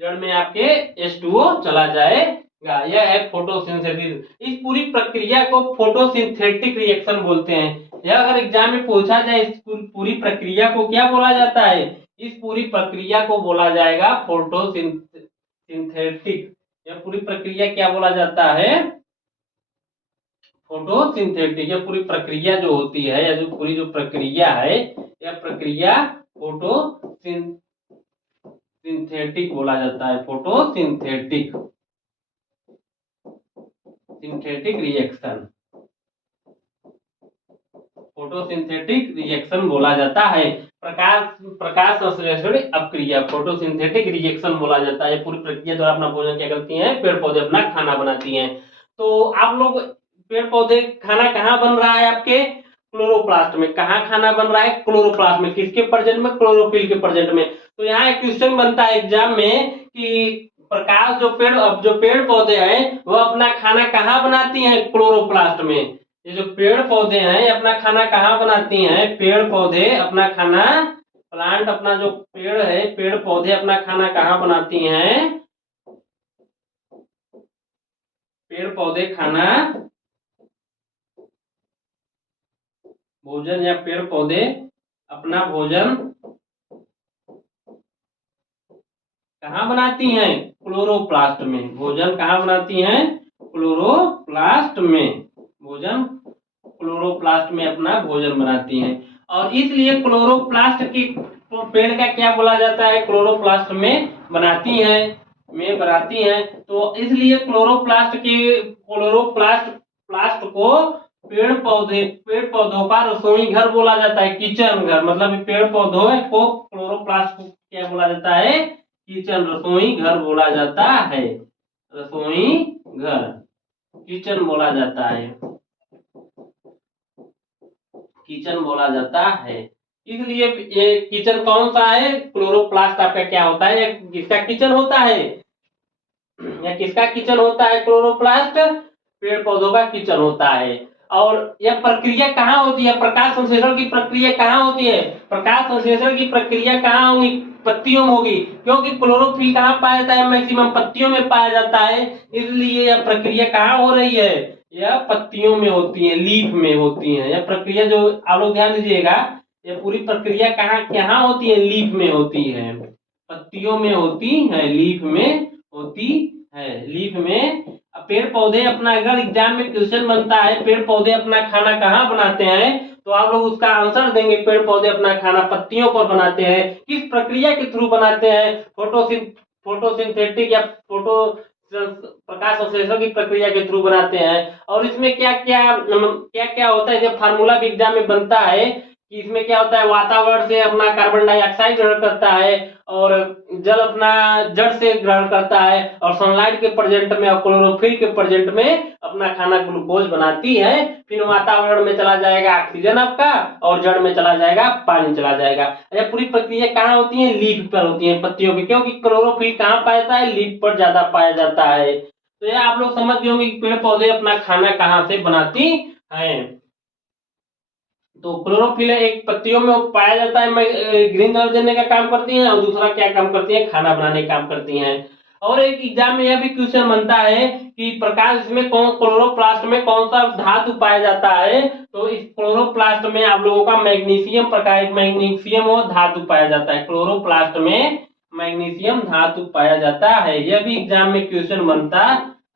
जड़ में आपके H2O चला जाएगा। यह है फोटोसिंथेसिस। इस पूरी प्रक्रिया को फोटोसिंथेटिक रिएक्शन बोलते हैं। यह अगर एग्जाम में पूछा जाए इस पूरी प्रक्रिया को क्या बोला जाता है, इस पूरी प्रक्रिया को बोला जाएगा फोटोसिंथेटिक। यह पूरी प्रक्रिया क्या बोला जाता है, फोटोसिंथेटिक। यह पूरी प्रक्रिया जो होती है, या जो पूरी जो प्रक्रिया है, यह प्रक्रिया फोटोसिंथेटिक बोला जाता है। फोटोसिंथेटिक रिएक्शन, फोटोसिंथेटिक रिएक्शन बोला जाता है। प्रकाश संश्लेषण अपक्रिया फोटोसिंथेटिक रिएक्शन बोला जाता है। पूरी प्रक्रिया द्वारा अपना भोजन क्या करती हैं, पेड़ पौधे अपना खाना बनाती हैं। तो आप लोग, पेड़ पौधे खाना कहाँ बन रहा है आपके, क्लोरोप्लास्ट में। कहाँ खाना बन रहा है, क्लोरोप्लास्ट में। किसके प्रेजेंट में, क्लोरोफिल के प्रेजेंट में। तो यहाँ एक क्वेश्चन बनता है एग्जाम में कि प्रकाश जो पेड़ पौधे हैं वो अपना खाना कहाँ बनाती हैं, क्लोरोप्लास्ट में। ये जो पेड़ पौधे हैं अपना खाना कहाँ बनाती हैं, पेड़ पौधे अपना खाना, प्लांट अपना जो पेड़ है, पेड़ पौधे अपना खाना कहाँ बनाती हैं, पेड़ पौधे खाना, भोजन, या पेड़ पौधे अपना भोजन कहाँ बनाती हैं, क्लोरोप्लास्ट में। भोजन कहाँ बनाती हैं, क्लोरोप्लास्ट में। भोजन क्लोरोप्लास्ट में अपना भोजन बनाती हैं। और इसलिए क्लोरोप्लास्ट की पेड़ का क्या बोला जाता है, क्लोरोप्लास्ट में बनाती हैं। तो इसलिए क्लोरोप्लास्ट को पेड़ पौधों का रसोई घर बोला जाता है, किचन घर। मतलब पेड़ पौधों को क्लोरोप्लास्ट को क्या बोला जाता है, किचन, रसोई घर बोला जाता है। रसोई घर, किचन बोला जाता है, किचन बोला जाता है। इसलिए ये किचन कौन सा है, क्लोरोप्लास्ट आपका क्या होता है, किसका किचन होता है, या किसका किचन होता है, क्लोरोप्लास्ट पेड़ पौधों का किचन होता है। और यह प्रक्रिया कहाँ होती है, प्रकाश संश्लेषण की प्रक्रिया कहाँ होती है, प्रकाश संश्लेषण की प्रक्रिया कहाँ होगी, पत्तियों में होगी। क्योंकि क्लोरोफिल कहाँ पाया जाता है, मैक्सिमम पत्तियों में पाया जाता है। इसलिए यह प्रक्रिया कहाँ हो रही है, यह पत्तियों में होती है, लीफ में होती है। यह प्रक्रिया जो आप लोग ध्यान दीजिएगा, यह पूरी प्रक्रिया कहाँ कहाँ होती है, लीफ में होती है, पत्तियों में होती है, लीफ में होती है, लीफ में। पेड़ पौधे अपना, अगर एग्जाम में क्वेश्चन बनता है पेड़ पौधे अपना खाना कहाँ बनाते हैं, तो आप लोग उसका आंसर देंगे, पेड़ पौधे अपना खाना पत्तियों पर बनाते हैं। किस प्रक्रिया के थ्रू बनाते हैं, फोटोसिंथेटिक या प्रकाश संश्लेषण की प्रक्रिया के थ्रू बनाते हैं। और इसमें क्या क्या होता है, जब फार्मूला भी एग्जाम में बनता है कि इसमें क्या होता है, वातावरण से अपना कार्बन डाइऑक्साइड ग्रहण करता है, और जल अपना जड़ से ग्रहण करता है, और सनलाइट के प्रेजेंट में और क्लोरोफिल के प्रेजेंट में अपना खाना ग्लूकोज बनाती है। फिर वातावरण में चला जाएगा ऑक्सीजन आपका, और जड़ में चला जाएगा पानी चला जाएगा। यह पूरी प्रक्रिया कहाँ होती है, लीफ पर होती है, पत्तियों की। क्योंकि क्लोरोफिल कहाँ पाया जाता है, लीफ पर ज्यादा पाया जाता है। तो यह आप लोग समझ गए होंगे कि पेड़ पौधे अपना खाना कहाँ से बनाती हैं। तो क्लोरोफिल एक पत्तियों में पाया जाता है, ग्रीन कलर देने का काम करती हैं, और दूसरा क्या काम करती है, खाना बनाने का काम करती हैं। और एक एग्जाम में यह भी क्वेश्चन बनता है कि प्रकाश में क्लोरोप्लास्ट में कौन सा धातु पाया जाता है। तो इस क्लोरोप्लास्ट में आप लोगों का मैग्नीशियम और धातु पाया जाता है। क्लोरोप्लास्ट में मैग्नीशियम धातु पाया जाता है। यह भी एग्जाम में क्वेश्चन बनता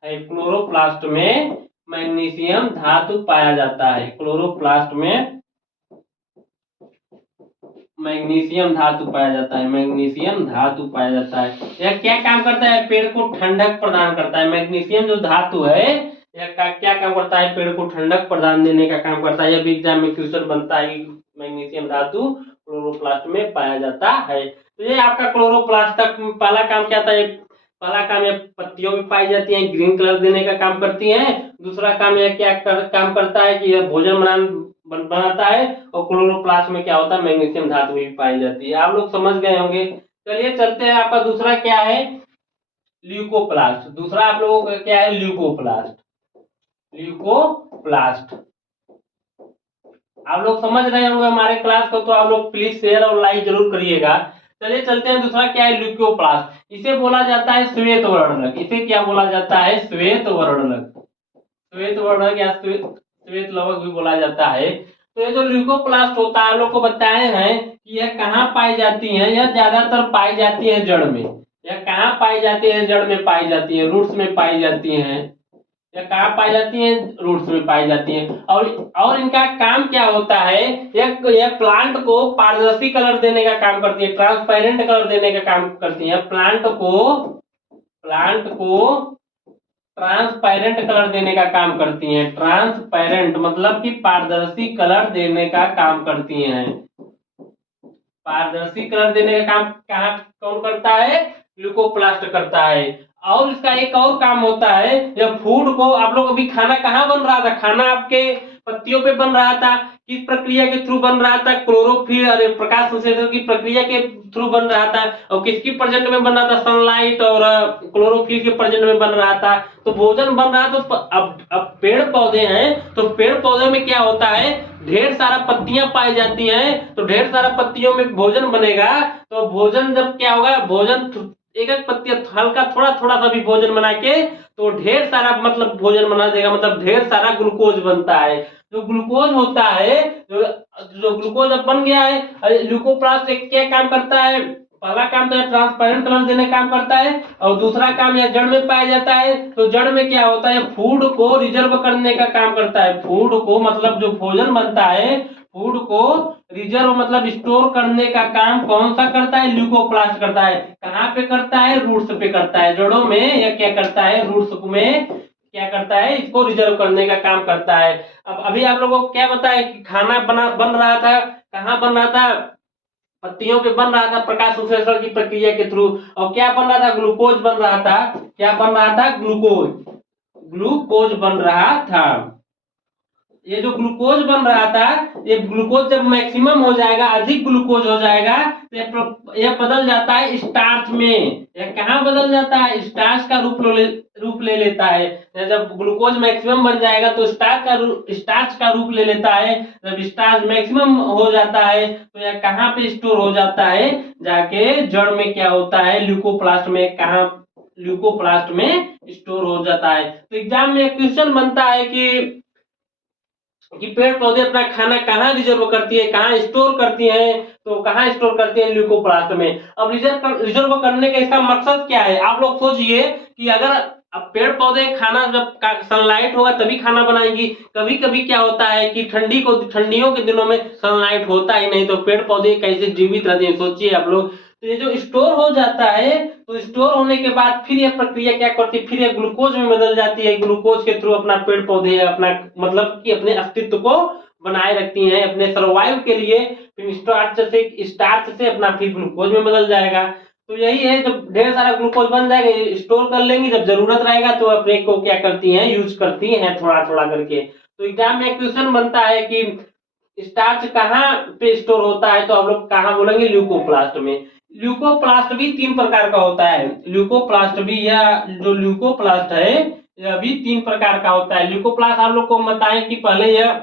है, क्लोरोप्लास्ट में मैग्नीशियम धातु पाया जाता है। क्लोरोप्लास्ट में मैग्नीशियम धातु पाया जाता है, मैग्नीशियम धातु पाया जाता है। यह क्या काम करता है, पेड़ को ठंडक प्रदान करता है। मैग्नीशियम जो धातु है, यह क्या काम करता है, पेड़ को ठंडक प्रदान देने का काम करता है। यह भी एग्जाम में क्वेश्चन बनता है कि मैग्नीशियम धातु क्लोरोप्लास्ट में पाया जाता है। तो ये आपका क्लोरोप्लास्ट का पहला काम क्या था, पहला काम यह पत्तियों में पाई जाती है, ग्रीन कलर देने का काम करती है। दूसरा काम यह काम करता है कि यह भोजन बनाता है, और क्लोरोप्लास्ट में क्या होता है, मैग्नीशियम धातु भी पाई जाती है। आप लोग समझ गए होंगे। चलिए चलते हैं, आपका दूसरा क्या है, ल्यूकोप्लास्ट। दूसरा आप लोगों का क्या है, ल्यूकोप्लास्ट। Leuco leucoplast. आप लोग समझ रहे होंगे हमारे क्लास को, तो आप लोग प्लीज शेयर और लाइक जरूर करिएगा। चलिए चलते हैं, दूसरा क्या है ल्यूकोप्लास्ट। इसे बोला जाता है श्वेत वर्णक। इसे क्या बोला जाता है? श्वेत वर्णक। श्वेत वर्णक या श्वेत लवक भी बोला जाता है। तो ये जो ल्यूकोप्लास्ट होता है, लोग को बताए हैं कि यह कहाँ पाई जाती है। यह ज्यादातर पाई जाती है जड़ में। यह कहाँ पाई जाती है? जड़ में पाई जाती है, रूट्स में पाई जाती है। यह कहाँ पाई जाती है? रूट्स में पाई जाती है। और इनका काम क्या होता है? यह प्लांट को पारदर्शी कलर देने का काम करती है, ट्रांसपेरेंट कलर देने का काम करती है। प्लांट को ट्रांसपेरेंट कलर देने का काम करती हैं। ट्रांसपेरेंट मतलब कि पारदर्शी कलर देने का काम करती हैं। पारदर्शी कलर देने का काम कहाँ कौन करता है? ल्यूकोप्लास्ट करता है। और इसका एक और काम होता है, यह फूड को, आप लोग अभी खाना कहाँ बन रहा था? खाना आपके पत्तियों पे बन रहा था। किस प्रक्रिया के थ्रू बन रहा था? क्लोरोफिल, अरे प्रकाश संश्लेषण की प्रक्रिया के थ्रू बन रहा था। और किसकी प्रेजेंट में बन रहा था? सनलाइट और क्लोरोफिल के प्रेजेंट में बन रहा था। तो भोजन बन रहा। तो अब पेड़ पौधे हैं, तो पेड़ पौधे में क्या होता है? ढेर सारा पत्तियां पाई जाती हैं। तो ढेर सारा पत्तियों में भोजन बनेगा। तो भोजन जब क्या होगा? भोजन एक एक पत्ती हल्का थोड़ा थोड़ा सा भी भोजन बना के, तो ढेर सारा मतलब भोजन बना देगा, मतलब ढेर सारा ग्लूकोज बनता है। जो ग्लूकोज होता है, जो ग्लूकोज अब बन गया है, ल्यूकोप्लास्ट क्या काम करता है? पहला काम तो ट्रांसपेरेंट कलर देने का काम करता है, और दूसरा काम यह जड़ में पाया जाता है। तो जड़ में क्या होता है? फूड को रिजर्व करने का काम करता है। फूड को मतलब जो भोजन बनता है, फूड को रिजर्व मतलब स्टोर करने का काम कौन सा करता है? ल्यूकोप्लास्ट करता है। कहाँ पे करता है? रूट्स पे करता है। जड़ों में यह क्या करता है? रूट्स में क्या करता है? इसको रिजर्व करने का काम करता है। अब अभी आप लोगों को क्या बताया कि खाना बन रहा था, कहाँ बन रहा था? पत्तियों पे बन रहा था प्रकाश संश्लेषण की प्रक्रिया के थ्रू। और क्या बन रहा था? ग्लूकोज बन रहा था। क्या बन रहा था? ग्लूकोज बन रहा था। ये जो ग्लूकोज बन रहा था, ये ग्लूकोज जब मैक्सिमम हो जाएगा, अधिक ग्लूकोज हो जाएगा, तो यह बदल जाता है स्टार्च में। यह कहाँ बदल जाता है? स्टार्च का रूप ले लेता है। जब ग्लूकोज मैक्सिमम बन जाएगा तो स्टार्च का रूप ले लेता है। जब स्टार्च मैक्सिमम हो जाता है, तो यह कहाँ पे स्टोर हो जाता है? जाके जड़ में क्या होता है? ल्यूकोप्लास्ट में। कहाँ? ल्यूकोप्लास्ट में स्टोर हो जाता है। तो एग्जाम में क्वेश्चन बनता है कि पेड़ पौधे अपना खाना कहाँ रिजर्व करती है, कहाँ स्टोर करती हैं? तो कहाँ स्टोर करती है? ल्यूकोप्लास्ट में। अब रिजर्व करने का इसका मकसद क्या है? आप लोग सोचिए कि अगर अब पेड़ पौधे खाना, जब सनलाइट होगा तभी खाना बनाएंगी। कभी कभी क्या होता है कि ठंडियों के दिनों में सनलाइट होता ही नहीं, तो पेड़ पौधे कैसे जीवित रहते हैं? सोचिए आप लोग। तो ये जो स्टोर हो जाता है, तो स्टोर होने के बाद फिर ये प्रक्रिया क्या करती है? फिर ये ग्लूकोज में बदल जाती है। ग्लूकोज के थ्रू अपना पेड़ पौधे अपना मतलब कि अपने अस्तित्व को बनाए रखती हैं, अपने सर्वाइव के लिए। फिर स्टार्च से अपना फिर ग्लूकोज में बदल जाएगा। तो यही है, जब ढेर सारा ग्लूकोज बन जाएगा, स्टोर कर लेंगी, जब जरूरत रहेगा तो अपने को क्या करती हैं? यूज करती हैं थोड़ा थोड़ा करके। तो एग्जाम में क्वेश्चन बनता है कि स्टार्च कहाँ पे स्टोर होता है? तो हम लोग कहाँ बोलेंगे? ल्यूकोप्लास्ट में। ल्यूकोप्लास्ट भी तीन प्रकार का होता है। ल्यूकोप्लास्ट भी, या जो ल्यूकोप्लास्ट है, यह भी तीन प्रकार का होता है। ल्यूकोप्लास्ट आप लोग को बताएं कि पहले यह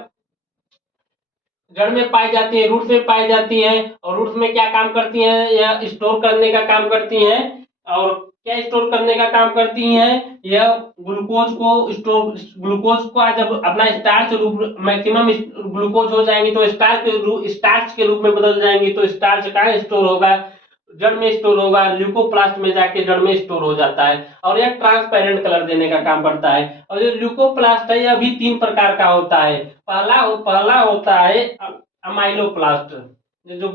जड़ में पाई जाती है, रूट्स में पाई जाती है। और रूट्स में क्या काम करती हैं? यह स्टोर करने का काम करती हैं। और क्या स्टोर करने का काम करती हैं? यह ग्लूकोज को जब अपना स्टार्च रूप मैक्सिमम ग्लूकोज हो जाएंगी, तो स्टार्च के रूप में बदल जाएंगी। तो स्टार्च कहाँ स्टोर होगा? जड़ में स्टोर होगा। ल्यूकोप्लास्ट में जाके जड़ में स्टोर हो जाता है। और यह ट्रांसपेरेंट कलर देने का काम करता है। और जो ल्यूकोप्लास्ट है, यह भी तीन प्रकार का होता है। पहला होता है अमाइलोप्लास्ट। जो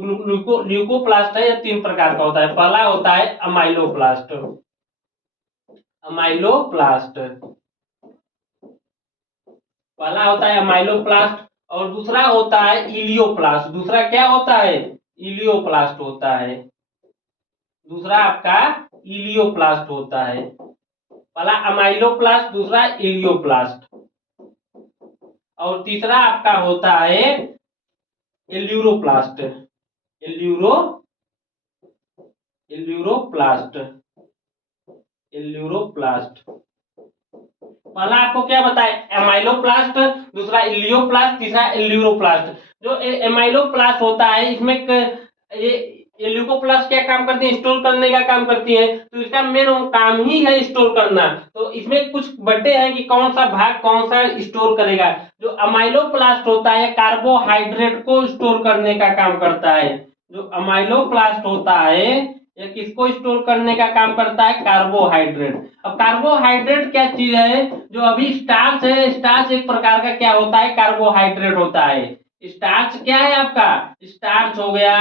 ल्यूकोप्लास्ट है, यह तीन प्रकार का होता है। पहला होता है अमाइलोप्लास्ट। अमाइलोप्लास्ट पहला होता है अमाइलोप्लास्ट। और दूसरा होता है इलियोप्लास्ट। दूसरा क्या होता है? इलियोप्लास्ट होता है। दूसरा आपका इलियोप्लास्ट होता है। पहला अमाइलोप्लास्ट, दूसरा इलियोप्लास्ट। और तीसरा आपका होता है एल्यूरोप्लास्ट। एल्यूरो एल्यूरोप्लास्ट एल्यूरोप्लास्ट पहला आपको क्या बताया, एमाइलोप्लास्ट, दूसरा इलियोप्लास्ट, तीसरा एल्यूरोप्लास्ट। जो एमाइलोप्लास्ट होता है इसमें ये ल्यूकोप्लास्ट क्या काम करती है, स्टोर करने का काम करती है, तो इसका मेन काम ही है स्टोर करना। तो इसमें कुछ बटे हैं कि कौन सा भाग कौन सा स्टोर करेगा। जो अमाइलोप्लास्ट होता है कार्बोहाइड्रेट को स्टोर करने का काम करता है। जो अमाइलोप्लास्ट होता है ये किसको स्टोर करने का काम करता है, कार्बोहाइड्रेट। अब कार्बोहाइड्रेट क्या चीज है, जो अभी स्टार्च है, स्टार्च एक प्रकार का क्या होता है, कार्बोहाइड्रेट होता है। स्टार्च क्या है आपका, स्टार्च हो गया,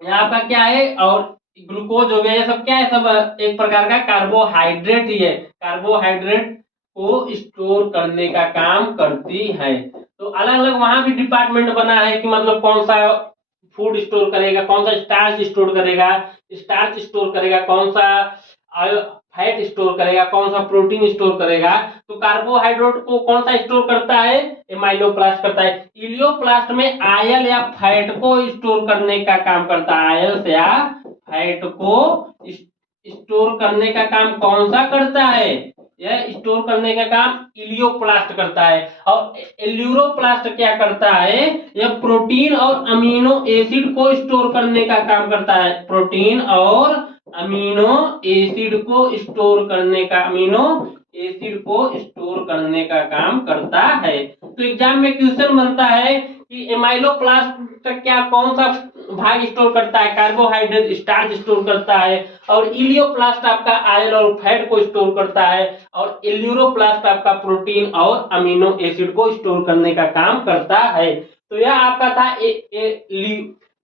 यहाँ आपका क्या है, और ग्लूकोज हो गया, ये सब क्या है, सब एक प्रकार का कार्बोहाइड्रेट ही है। कार्बोहाइड्रेट को स्टोर करने का काम करती है। तो अलग अलग वहां भी डिपार्टमेंट बना है कि मतलब कौन सा फूड स्टोर करेगा, कौन सा स्टार्च स्टोर करेगा, स्टार्च स्टोर करेगा, कौन सा फैट स्टोर करेगा, कौन सा प्रोटीन स्टोर करेगा। तो कार्बोहाइड्रेट को कौन सा स्टोर करता है, एमाइलोप्लास्ट करता है। इलियोप्लास्ट में आयल या फैट को स्टोर करने का काम करता है। आयल या फैट को स्टोर करने का काम कौन सा करता है, यह स्टोर करने का काम इलियोप्लास्ट करता है। और एल्यूरोप्लास्ट क्या करता है, यह प्रोटीन और अमीनो एसिड को स्टोर करने का काम करता है। प्रोटीन और अमीनो एसिड को स्टोर करने का, अमीनो एसिड को स्टोर करने का काम करता है। तो एग्जाम में क्वेश्चन बनता है कि एमाइलोप्लास्ट क्या कौन सा भाग स्टोर करता है, कार्बोहाइड्रेट स्टार्च स्टोर करता है, और इलियोप्लास्ट आपका आयल और फैट को स्टोर करता है, और एल्यूरोप्लास्ट आपका प्रोटीन और अमीनो एसिड को स्टोर करने का काम करता है। तो यह आपका था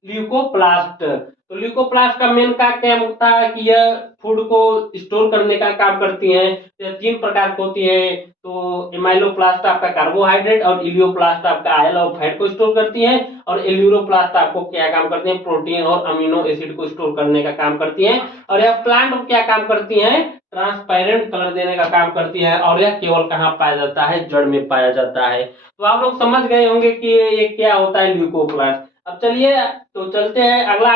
ल्यूकोप्लास्ट। तो ल्यूकोप्लास्ट का मेन का क्या होता है कि यह फूड को स्टोर करने का काम करती है। यह तीन प्रकार की होती है। तो एमाइलोप्लास्ट आपका कार्बोहाइड्रेट, और इलियोप्लास्ट आपका आयल और फैट को स्टोर करती है, और एल्यूरोप्लास्ट आपको क्या काम करती है, प्रोटीन और अमीनो एसिड को स्टोर करने का काम करती है। और यह प्लांट क्या काम करती है, ट्रांसपेरेंट कलर देने का काम करती है। और यह केवल कहाँ पाया जाता है, जड़ में पाया जाता है। तो आप लोग समझ गए होंगे कि ये क्या होता है ल्यूकोप्लास्ट। अब चलिए तो चलते हैं अगला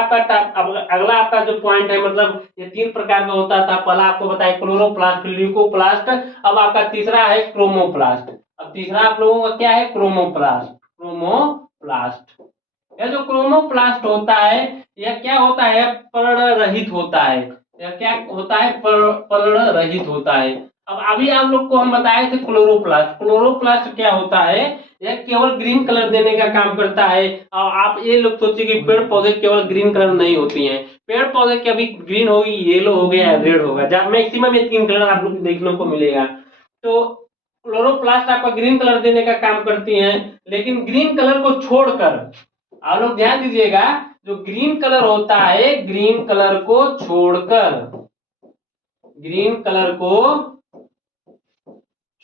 आपका जो पॉइंट है, मतलब ये तीन प्रकार का होता था। पहला आपको बताया क्लोरोप्लास्ट, ल्यूकोप्लास्ट। अब आपका तीसरा है क्रोमोप्लास्ट। अब तीसरा आप लोगों का क्या है, क्रोमोप्लास्ट। क्रोमोप्लास्ट, यह जो क्रोमोप्लास्ट होता है यह क्या होता है, पर्ण रहित होता है। यह क्या होता है, पर्ण रहित होता है। अब अभी आप लोग को हम बताए थे क्लोरोप्लास्ट। क्लोरोप्लास्ट क्या होता है, यह केवल ग्रीन कलर देने का काम करता है। और आप ये लोग सोचिए कि पेड़ पौधे केवल ग्रीन कलर नहीं होती हैं। पेड़ पौधे कभी ग्रीन होगी, येलो हो गया, रेड होगा, जब मैक्सिमम ये तीन कलर आप लोग को देखने को मिलेगा। तो क्लोरोप्लास्ट आपका ग्रीन कलर देने का काम करती हैं। लेकिन ग्रीन कलर को छोड़कर आप लोग ध्यान दीजिएगा, जो ग्रीन कलर होता है, ग्रीन कलर को छोड़कर, ग्रीन कलर को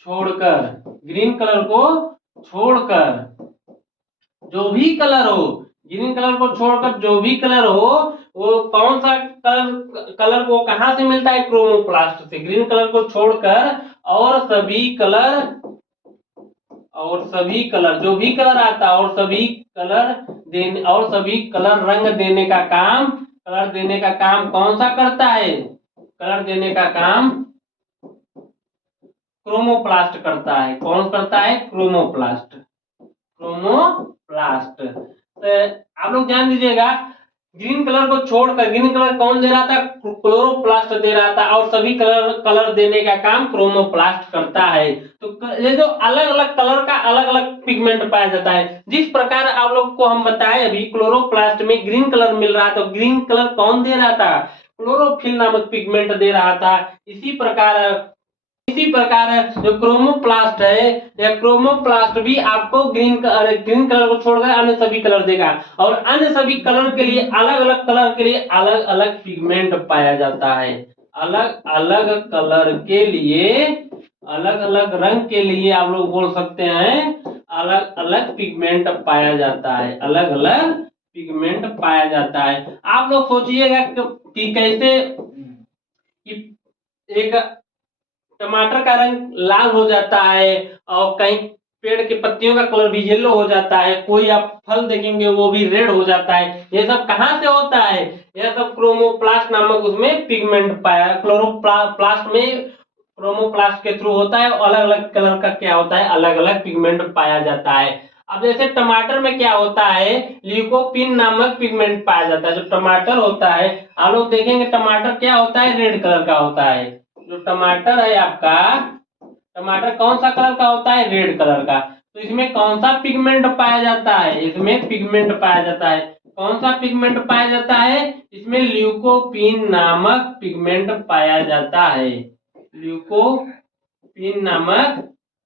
छोड़कर, ग्रीन कलर को छोड़कर जो भी कलर हो, ग्रीन कलर को छोड़कर जो भी कलर हो, वो कौन सा कलर को कहां से मिलता है, क्रोमोप्लास्ट से। ग्रीन कलर को छोड़कर और सभी कलर, और सभी कलर जो भी कलर आता है, और सभी कलर देने, और सभी कलर रंग देने का काम, कलर देने का काम कौन सा करता है, कलर देने का काम क्रोमोप्लास्ट करता है। कौन करता है, क्रोमोप्लास्ट। क्रोमोप्लास्ट। तो आप लोग ध्यान दीजिएगा, ग्रीन कलर को छोड़कर, ग्रीन कलर कौन दे रहा था, क्लोरोप्लास्ट दे रहा था, और सभी कलर देने का काम क्रोमोप्लास्ट करता है। तो ये जो अलग अलग कलर का अलग अलग पिगमेंट पाया जाता है, जिस प्रकार आप लोग को हम बताए अभी, क्लोरोप्लास्ट में ग्रीन कलर मिल रहा था, तो ग्रीन कलर कौन दे रहा था, क्लोरोफिल नामक पिगमेंट दे रहा था। इसी प्रकार जो क्रोमोप्लास्ट है, यह क्रोमोप्लास्ट भी आपको ग्रीन कलर को छोड़कर अन्य सभी कलर देगा। और अन्य सभी कलर के लिए, अलग अलग कलर के लिए अलग अलग पिगमेंट पाया जाता है। अलग अलग कलर के लिए, अलग अलग रंग के लिए आप लोग बोल सकते हैं अलग अलग पिगमेंट पाया जाता है। अलग अलग पिगमेंट पाया जाता है। आप लोग सोचिएगा कि कैसे एक टमाटर का रंग लाल हो जाता है, और कहीं पेड़ के पत्तियों का कलर भी येलो हो जाता है, कोई आप फल देखेंगे वो भी रेड हो जाता है। ये सब कहां से होता है, यह सब क्रोमोप्लास्ट नामक उसमें पिगमेंट पाया, क्लोरोप्लास्ट में क्रोमोप्लास्ट के थ्रू होता है, अलग अलग कलर का क्या होता है, अलग अलग पिगमेंट पाया जाता है। अब जैसे टमाटर में क्या होता है, ल्यूकोपिन नामक पिगमेंट पाया जाता है। जो टमाटर होता है, आप लोग देखेंगे टमाटर क्या होता है, रेड कलर का होता है। जो टमाटर है आपका, टमाटर कौन सा कलर का होता है, रेड कलर का। तो इसमें कौन सा पिगमेंट पाया जाता है, इसमें पिगमेंट पाया जाता है। कौन सा पिगमेंट पाया जाता है, इसमें ल्यूकोपिन नामक पिगमेंट पाया जाता है। ल्यूकोपिन नामक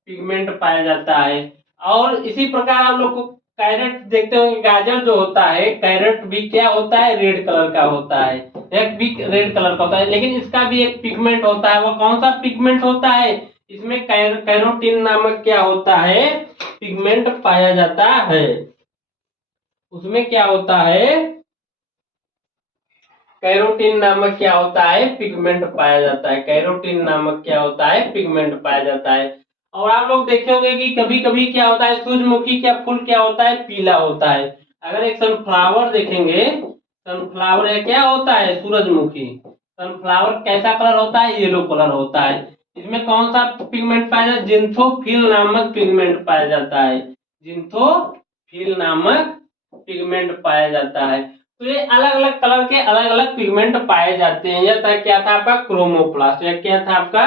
पिगमेंट पाया जाता है। और इसी प्रकार आप लोग को कैरेट देखते होंगे, गाजर जो होता है, कैरेट भी क्या होता है, रेड कलर का होता है। एक भी रेड कलर का होता है, लेकिन इसका भी एक पिगमेंट होता है। वो कौन सा पिगमेंट होता है, इसमें कैरोटीन नामक क्या होता है, पिगमेंट पाया जाता है। उसमें क्या होता है, कैरोटीन नामक क्या होता है, पिगमेंट पाया जाता है। कैरोटीन नामक क्या होता है, पिगमेंट पाया जाता है। और आप लोग देखे होंगे कि कभी कभी क्या होता है, सूरजमुखी का फूल क्या होता है, पीला होता है। अगर एक सनफ्लावर देखेंगे, सनफ्लावर क्या होता है, सूरजमुखी, सनफ्लावर कैसा कलर होता है, येलो कलर होता है। इसमें कौन सा पिगमेंट पाया जाता है, जिंथोफिल नामक पिगमेंट पाया जाता है। जिंथोफिल नामक पिगमेंट पाया जाता है। तो ये अलग अलग कलर के अलग अलग पिगमेंट पाए जाते हैं। यह था क्या था आपका, क्रोमोप्लास्ट। यह क्या था आपका,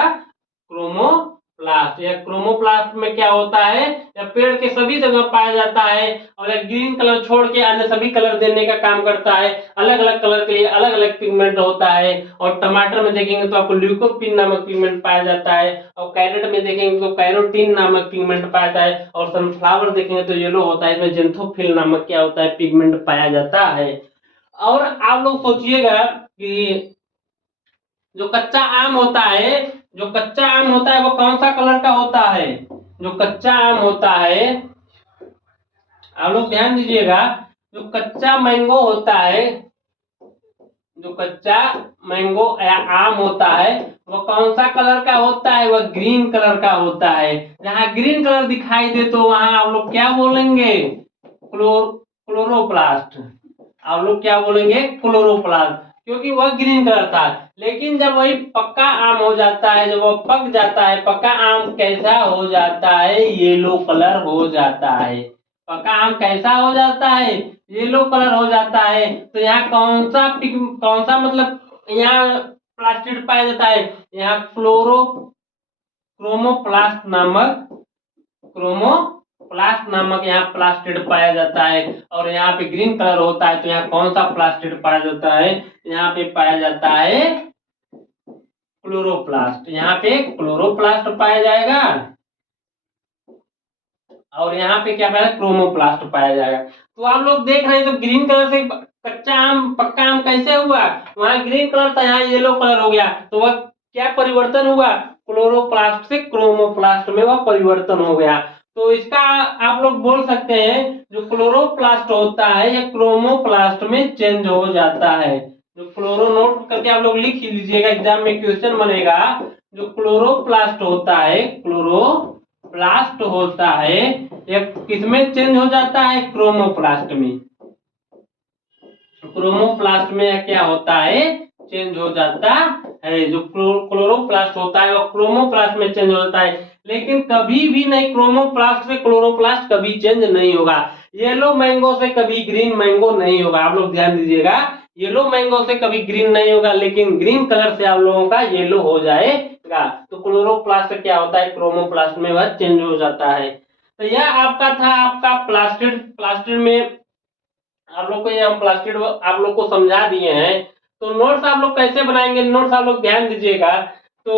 क्रोमोप्लास्ट। यह क्रोमोप्लास्ट में क्या होता है, यह पेड़ के सभी जगह पाया जाता है। और यह ग्रीन कलर छोड़ के अन्य सभी कलर देने का काम करता है। अलग अलग कलर के लिए अलग अलग पिगमेंट होता है। और टमाटर में देखेंगे तो आपको ल्यूकोपिन नामक पिगमेंट पाया जाता है। और कैरेट में देखेंगे तो कैरोटीन नामक पिगमेंट पाया जाता है। और सनफ्लावर देखेंगे तो येलो होता है, इसमें जिंथोफिल नामक क्या होता है, पिगमेंट पाया जाता है। और आप लोग सोचिएगा कि जो कच्चा आम होता है, जो कच्चा आम होता है वो कौन सा कलर का होता है। जो कच्चा आम होता है, आप लोग ध्यान दीजिएगा, जो कच्चा मैंगो होता है, जो कच्चा मैंगो या आम होता है वो कौन सा कलर का होता है, वह ग्रीन कलर का होता है। जहां ग्रीन कलर दिखाई दे तो वहां आप लोग क्या बोलेंगे, क्लोरोप्लास्ट। आप लोग क्या बोलेंगे, क्लोरोप्लास्ट, क्योंकि वह ग्रीन कलर था। लेकिन जब वही पक्का आम हो जाता है, जब वह पक जाता है, पक्का आम कैसा हो जाता है, येलो कलर हो जाता है। पक्का आम कैसा हो जाता है, येलो कलर हो जाता है। तो यहाँ कौन सा मतलब यहाँ प्लास्टिड पाया जाता है, यहाँ क्रोमोप्लास्ट नामक, क्रोमोप्लास्ट नामक यहाँ प्लास्टिड पाया जाता है। और यहाँ पे ग्रीन कलर होता है, तो यहाँ कौन सा प्लास्टिड पाया जाता है, यहाँ पे पाया जाता है क्लोरोप्लास्ट। यहाँ पे क्लोरोप्लास्ट पाया जाएगा और यहाँ पे क्या पाया, क्रोमोप्लास्ट पाया जाएगा। तो आप लोग देख रहे हैं, तो ग्रीन कलर से कच्चा आम पक्का आम कैसे हुआ, वहां ग्रीन कलर था, यहाँ येलो कलर हो गया। तो वह क्या परिवर्तन हुआ, क्लोरोप्लास्ट से क्रोमोप्लास्ट में वह परिवर्तन हो गया। तो इसका आप लोग बोल सकते हैं, जो क्लोरोप्लास्ट होता है यह क्रोमोप्लास्ट में चेंज हो जाता है। जो क्लोरो, नोट करके आप लोग लिख लीजिएगा, एग्जाम में क्वेश्चन बनेगा। जो क्लोरोप्लास्ट होता है, क्लोरोप्लास्ट होता है, यह किसमें चेंज हो जाता है, क्रोमोप्लास्ट में। क्रोमोप्लास्ट में क्या होता है, चेंज हो जाता है। जो क्लोरोप्लास्ट होता है वो क्रोमोप्लास्ट में चेंज हो जाता है। लेकिन कभी भी नहीं, क्रोमोप्लास्ट से क्लोरोप्लास्ट कभी चेंज नहीं होगा। येलो मैंगो से कभी ग्रीन मैंगो नहीं होगा। आप लोग ध्यान दीजिएगा, येलो मैंगो से कभी ग्रीन नहीं होगा, लेकिन ग्रीन कलर से आप लोगों का येलो हो जाएगा। तो क्लोरोप्लास्ट क्या होता है, क्रोमोप्लास्ट में वह चेंज हो जाता है। तो यह आपका था, आपका प्लास्टिड। प्लास्टिड में आप लोग को ये हम प्लास्टिड आप लोग को समझा दिए हैं। तो नोट्स आप लोग कैसे बनाएंगे, नोट्स आप लोग ध्यान दीजिएगा। तो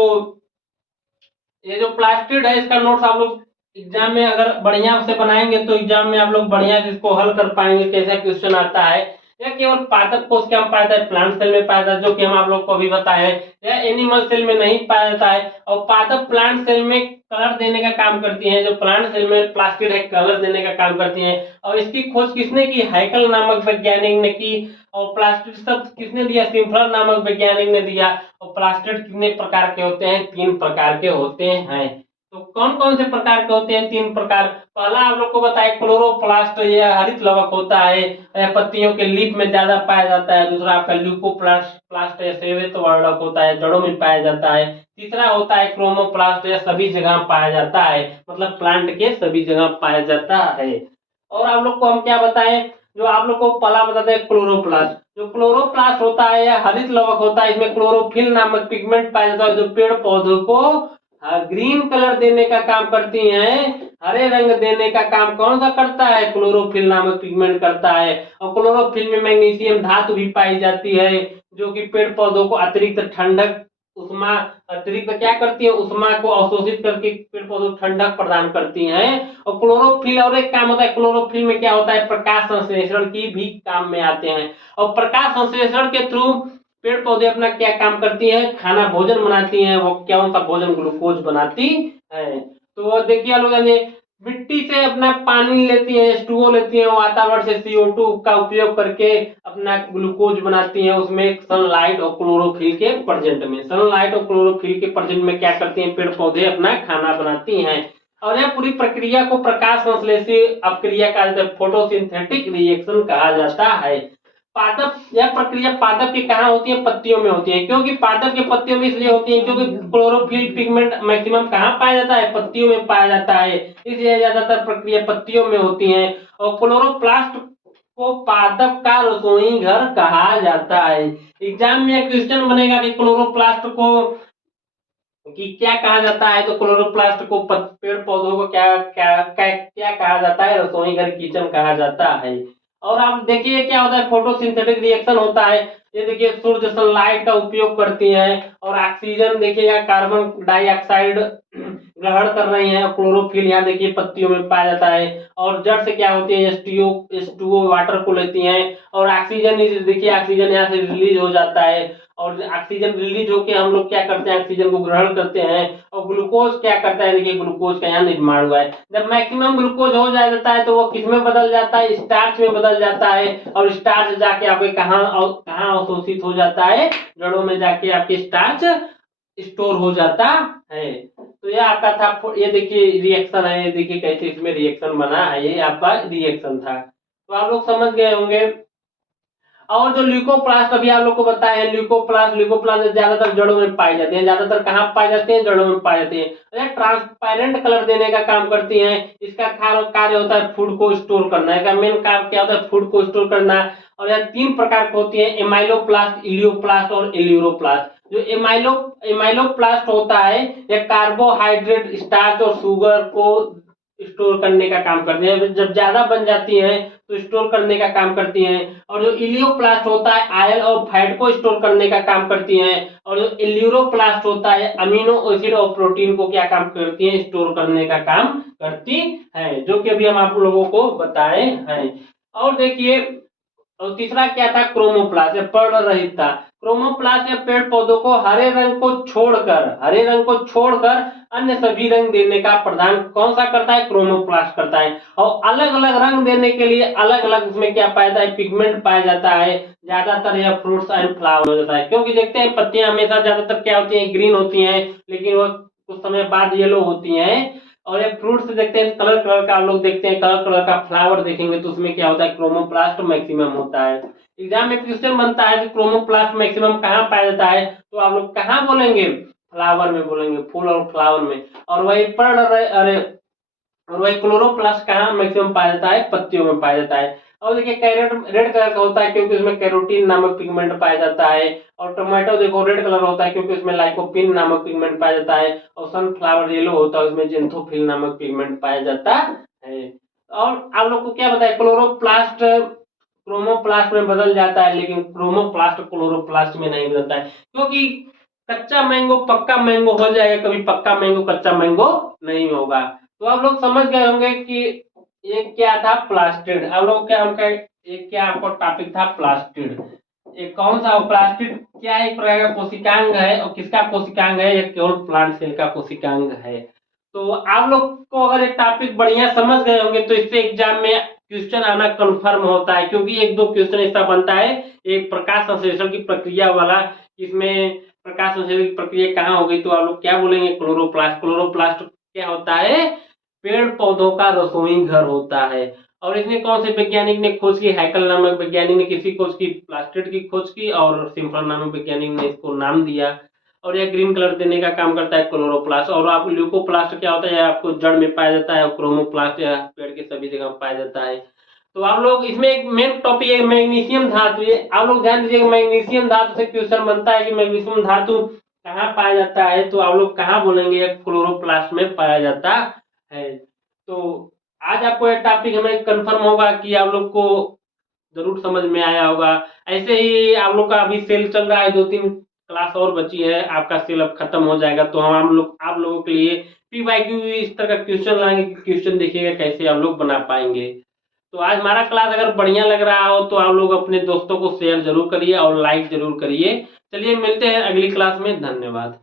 ये जो प्लास्टिड है, इसका नोट्स आप लोग एग्जाम में अगर बढ़िया से बनाएंगे तो एग्जाम में आप लोग बढ़िया से इसको हल कर पाएंगे, कैसा क्वेश्चन आता है। यह केवल पादप कोश के हम पाया जाता है, प्लांट सेल में पाया जाता है, जो कि हम आप लोग को अभी बताए हैं। यह एनिमल सेल में नहीं पाया जाता है। और पादप प्लांट सेल में कलर देने का काम करती है। जो प्लांट सेल में प्लास्टिड है, कलर देने का काम करती है। और इसकी खोज किसने की, हैकल नामक वैज्ञानिक ने की। और प्लास्टिड शब्द किसने दिया, सिम्फलर नामक वैज्ञानिक ने दिया। और प्लास्टिड कितने प्रकार के होते हैं, 3 प्रकार के होते हैं। तो कौन कौन से प्रकार के होते हैं? 3 प्रकार। पहला आप लोग को बताए क्लोरोप्लास्ट, ये हरित लवक होता है, पत्तियों के लीफ में ज्यादा पाया जाता है। दूसरा आपका ल्यूकोप्लास्ट प्लास्ट है, श्वेत वर्णक होता है, जड़ों में पाया जाता है। तीसरा होता है क्रोमोप्लास्ट, यह सभी जगह पाया जाता है, मतलब प्लांट के सभी जगह पाया जाता है। और आप लोग को हम क्या बताएं, जो आप लोग को पहला बताते हैं क्लोरोप्लास्ट। जो क्लोरोप्लास्ट होता है यह हरित लवक होता है, इसमें क्लोरोफिल नामक पिगमेंट पाया जाता है, जो पेड़ पौधों को ग्रीन कलर देने का काम करती हैं। हरे रंग देने का काम कौन सा करता है? क्लोरोफिल नामक पिगमेंट करता है। और क्लोरोफिल में मैग्नीशियम धातु भी पाई जाती है, जो कि पेड़ पौधों को अतिरिक्त ठंडक उष्मा अतिरिक्त क्या करती है? उष्मा को अवशोषित करके पेड़ पौधों को ठंडक प्रदान करती हैं। और क्लोरोफिल और एक काम होता है, क्लोरोफिल में क्या होता है? प्रकाश संश्लेषण की भी काम में आते हैं। और प्रकाश संश्लेषण के थ्रू पेड़ पौधे अपना क्या काम करती है? खाना भोजन बनाती हैं। वो कौन सा भोजन? ग्लूकोज बनाती है। तो देखिए लोग, मिट्टी से अपना पानी लेती है, H2O लेती है, वातावरण से CO2 का उपयोग करके अपना ग्लूकोज बनाती है। उसमें सनलाइट और क्लोरोफिल के प्रेजेंट में, सनलाइट और क्लोरोफिल के प्रेजेंट में क्या करती हैं? पेड़ पौधे अपना खाना बनाती हैं। और यह पूरी प्रक्रिया को प्रकाश संश्लेषी अपक्रिया का फोटोसिंथेटिक रिएक्शन कहा जाता है। पादप, यह प्रक्रिया पादप की कहाँ होती है? पत्तियों में होती है। क्योंकि पादप के पत्तियों में इसलिए होती है क्योंकि क्लोरोफिल पिगमेंट मैक्सिमम कहाँ पाया जाता है? पत्तियों में पाया जाता है, इसलिए ज्यादातर प्रक्रिया पत्तियों में होती है। और क्लोरोप्लास्ट को पादप का रसोई घर कहा जाता है। एग्जाम में क्वेश्चन बनेगा कि क्लोरोप्लास्ट को कि क्या कहा जाता है, तो क्लोरोप्लास्ट को पेड़ पौधों को क्या क्या क्या, क्या कहा जाता है? रसोई घर, किचन कहा जाता है। और आप देखिए क्या होता है? फोटोसिंथेटिक रिएक्शन होता है। ये देखिए सूर्य सनलाइट का उपयोग करती है और ऑक्सीजन देखिएगा कार्बन डाइऑक्साइड ग्रहण कर रही है। क्लोरोफिल यहाँ देखिए पत्तियों में पाया जाता है। और जड़ से क्या होती है? H2O वाटर को लेती है। और ऑक्सीजन देखिए, ऑक्सीजन यहाँ से रिलीज हो जाता है। और ऑक्सीजन रिलीज होकर हम लोग क्या करते हैं? ऑक्सीजन को ग्रहण करते हैं। और ग्लूकोज क्या करता है? देखिए ग्लूकोज का यहाँ निर्माण हुआ है। जब मैक्सिमम ग्लूकोज हो जाता है तो वो किस में बदल जाता है? स्टार्च में बदल जाता है। और स्टार्च जाके आपके कहाँ अवशोषित हो जाता है? जड़ों में जाके आपके स्टार्च स्टोर हो जाता है। तो ये आपका था, ये देखिए रिएक्शन है, ये देखिए कैसे इसमें रिएक्शन बना है, ये आपका रिएक्शन था। तो आप लोग समझ गए होंगे। और जो ल्यूकोप्लास्ट अभी आप लोग को बताया है, ल्यूकोप्लास्ट ज्यादातर जड़ों में पाई जाती है। ज्यादातर कहाँ पाई जाती है? जड़ों में पाई जाती है। ट्रांसपेरेंट कलर देने का काम करती है। इसका कार्य होता है फूड को स्टोर करना। इसका मेन काम क्या होता है? फूड को स्टोर करना। और यह 3 प्रकार की होती है, एमाइलोप्लास्ट, इलियोप्लास्ट और एल्यूरोप्लास्ट। जो एमाइलोप्लास्ट होता है यह कार्बोहाइड्रेट, स्टार्च और शुगर को स्टोर करने का काम करती है। जब ज्यादा बन जाती है तो स्टोर करने का काम करती हैं। और जो इलियोप्लास्ट होता है आयल और फैट को स्टोर करने का काम करती हैं। और जो एल्यूरोप्लास्ट होता है अमीनो एसिड और प्रोटीन को क्या काम करती है? स्टोर करने का काम करती है, जो कि अभी हम आप लोगों को बताए हैं। और देखिए, और तीसरा क्या था? क्रोमोप्लास्ट, पर्ण रहित था। क्रोमोप्लास्ट या पेड़ पौधों को हरे रंग को छोड़कर अन्य सभी रंग देने का प्रदान कौन सा करता है? क्रोमोप्लास्ट करता है। और अलग अलग रंग देने के लिए अलग अलग उसमें क्या पाया जाता है? पिगमेंट पाया जाता है। ज्यादातर यह फ्रूट्स एंड फ्लावर हो जाता है, क्योंकि देखते हैं पत्तियां हमेशा ज्यादातर क्या होती हैं? ग्रीन होती हैं, लेकिन वो कुछ समय बाद येलो होती हैं। और ये फ्रूट्स देखते हैं कलर कलर का, आप लोग देखते हैं कलर कलर का फ्लावर देखेंगे तो उसमें क्या होता है? क्रोमोप्लास्ट मैक्सिमम होता है। एग्जाम में क्वेश्चन बनता है कि क्रोमोप्लास्ट मैक्सिमम कहाँ पाया जाता है, तो आप लोग कहाँ बोलेंगे? फ्लावर में बोलेंगे, फूल और फ्लावर में। और वही अरे और वही क्लोरोप्लास्ट कहाँ मैक्सिमम पाया जाता है? पत्तियों में पाया जाता है। और देखिए कैरेट रेड कलर का होता है क्योंकि उसमें कैरोटीन नामक पिगमेंट पाया जाता है। और टोमेटो देखो रेड कलर होता है क्योंकि उसमें लाइकोपिन नामक पिगमेंट पाया जाता है। और सनफ्लावर येलो होता है, उसमें जेंथोफिल नामक पिगमेंट पाया जाता है। और आप लोग को क्या बताया? क्लोरोप्लास्ट क्रोमोप्लास्ट में बदल जाता है, लेकिन क्रोमोप्लास्ट क्लोरोप्लास्ट में नहीं बदलता है, क्योंकि कच्चा मैंगो पक्का मैंगो हो जाएगा, कभी पक्का मैंगो कच्चा मैंगो नहीं होगा। तो आप लोग समझ गए होंगे कि ये क्या था? प्लास्टिड। आप लोग क्या उनका ये क्या आपको टॉपिक था? प्लास्टिड। ये कौन सा प्लास्टिड क्या एक प्रकार का कोशिकांग है? और किसका कोशिकांग है? ये केवल प्लांट सेल का कोशिकांग है। तो आप लोग को अगर ये टॉपिक बढ़िया समझ गए होंगे तो इससे एग्जाम में क्वेश्चन आना कंफर्म होता है, क्योंकि एक दो क्वेश्चन ऐसा बनता है एक प्रकाश संश्लेषण की प्रक्रिया वाला। इसमें प्रकाश संश्लेषण की प्रक्रिया कहाँ होगी, तो आप लोग क्या बोलेंगे? क्लोरोप्लास्ट। क्लोरोप्लास्ट क्या होता है? पेड़ पौधों का रसोई घर होता है। और इसने कौन से वैज्ञानिक ने खोज की? हैकल नामक वैज्ञानिक ने किसी खोज की? प्लास्टिड की खोज की, और सिम्फर नामक वैज्ञानिक ने इसको नाम दिया। और यह ग्रीन कलर देने का काम करता है क्लोरोप्लास्ट। और आपको ल्यूकोप्लास्ट क्या होता है? आपको जड़ में पाया जाता है, और क्रोमोप्लास्ट या पेड़ के सभी जगह पाया जाता है। तो आप लोग इसमें एक मेन टॉपिक है मैग्नीशियम धातु। ये आप लोग ध्यान दीजिएगा, मैग्नीशियम धातु से क्वेश्चन बनता है कि मैग्नीशियम धातु कहाँ पाया जाता है, तो आप लोग कहाँ बोलेंगे? क्लोरोप्लास्ट में पाया जाता है। तो आज आपको ये टॉपिक हमें कंफर्म होगा कि आप लोग को जरूर समझ में आया होगा। ऐसे ही आप लोग का अभी सेल चल रहा है, 2-3 क्लास और बची है, आपका सेल अब खत्म हो जाएगा। तो हम लोग आप लोगों के लिए पीवाईक्यू इस तरह का क्वेश्चन लाएंगे कि क्वेश्चन देखिएगा कैसे आप लोग बना पाएंगे। तो आज हमारा क्लास अगर बढ़िया लग रहा हो तो आप लोग अपने दोस्तों को शेयर जरूर करिए और लाइक जरूर करिए। चलिए मिलते हैं अगली क्लास में, धन्यवाद।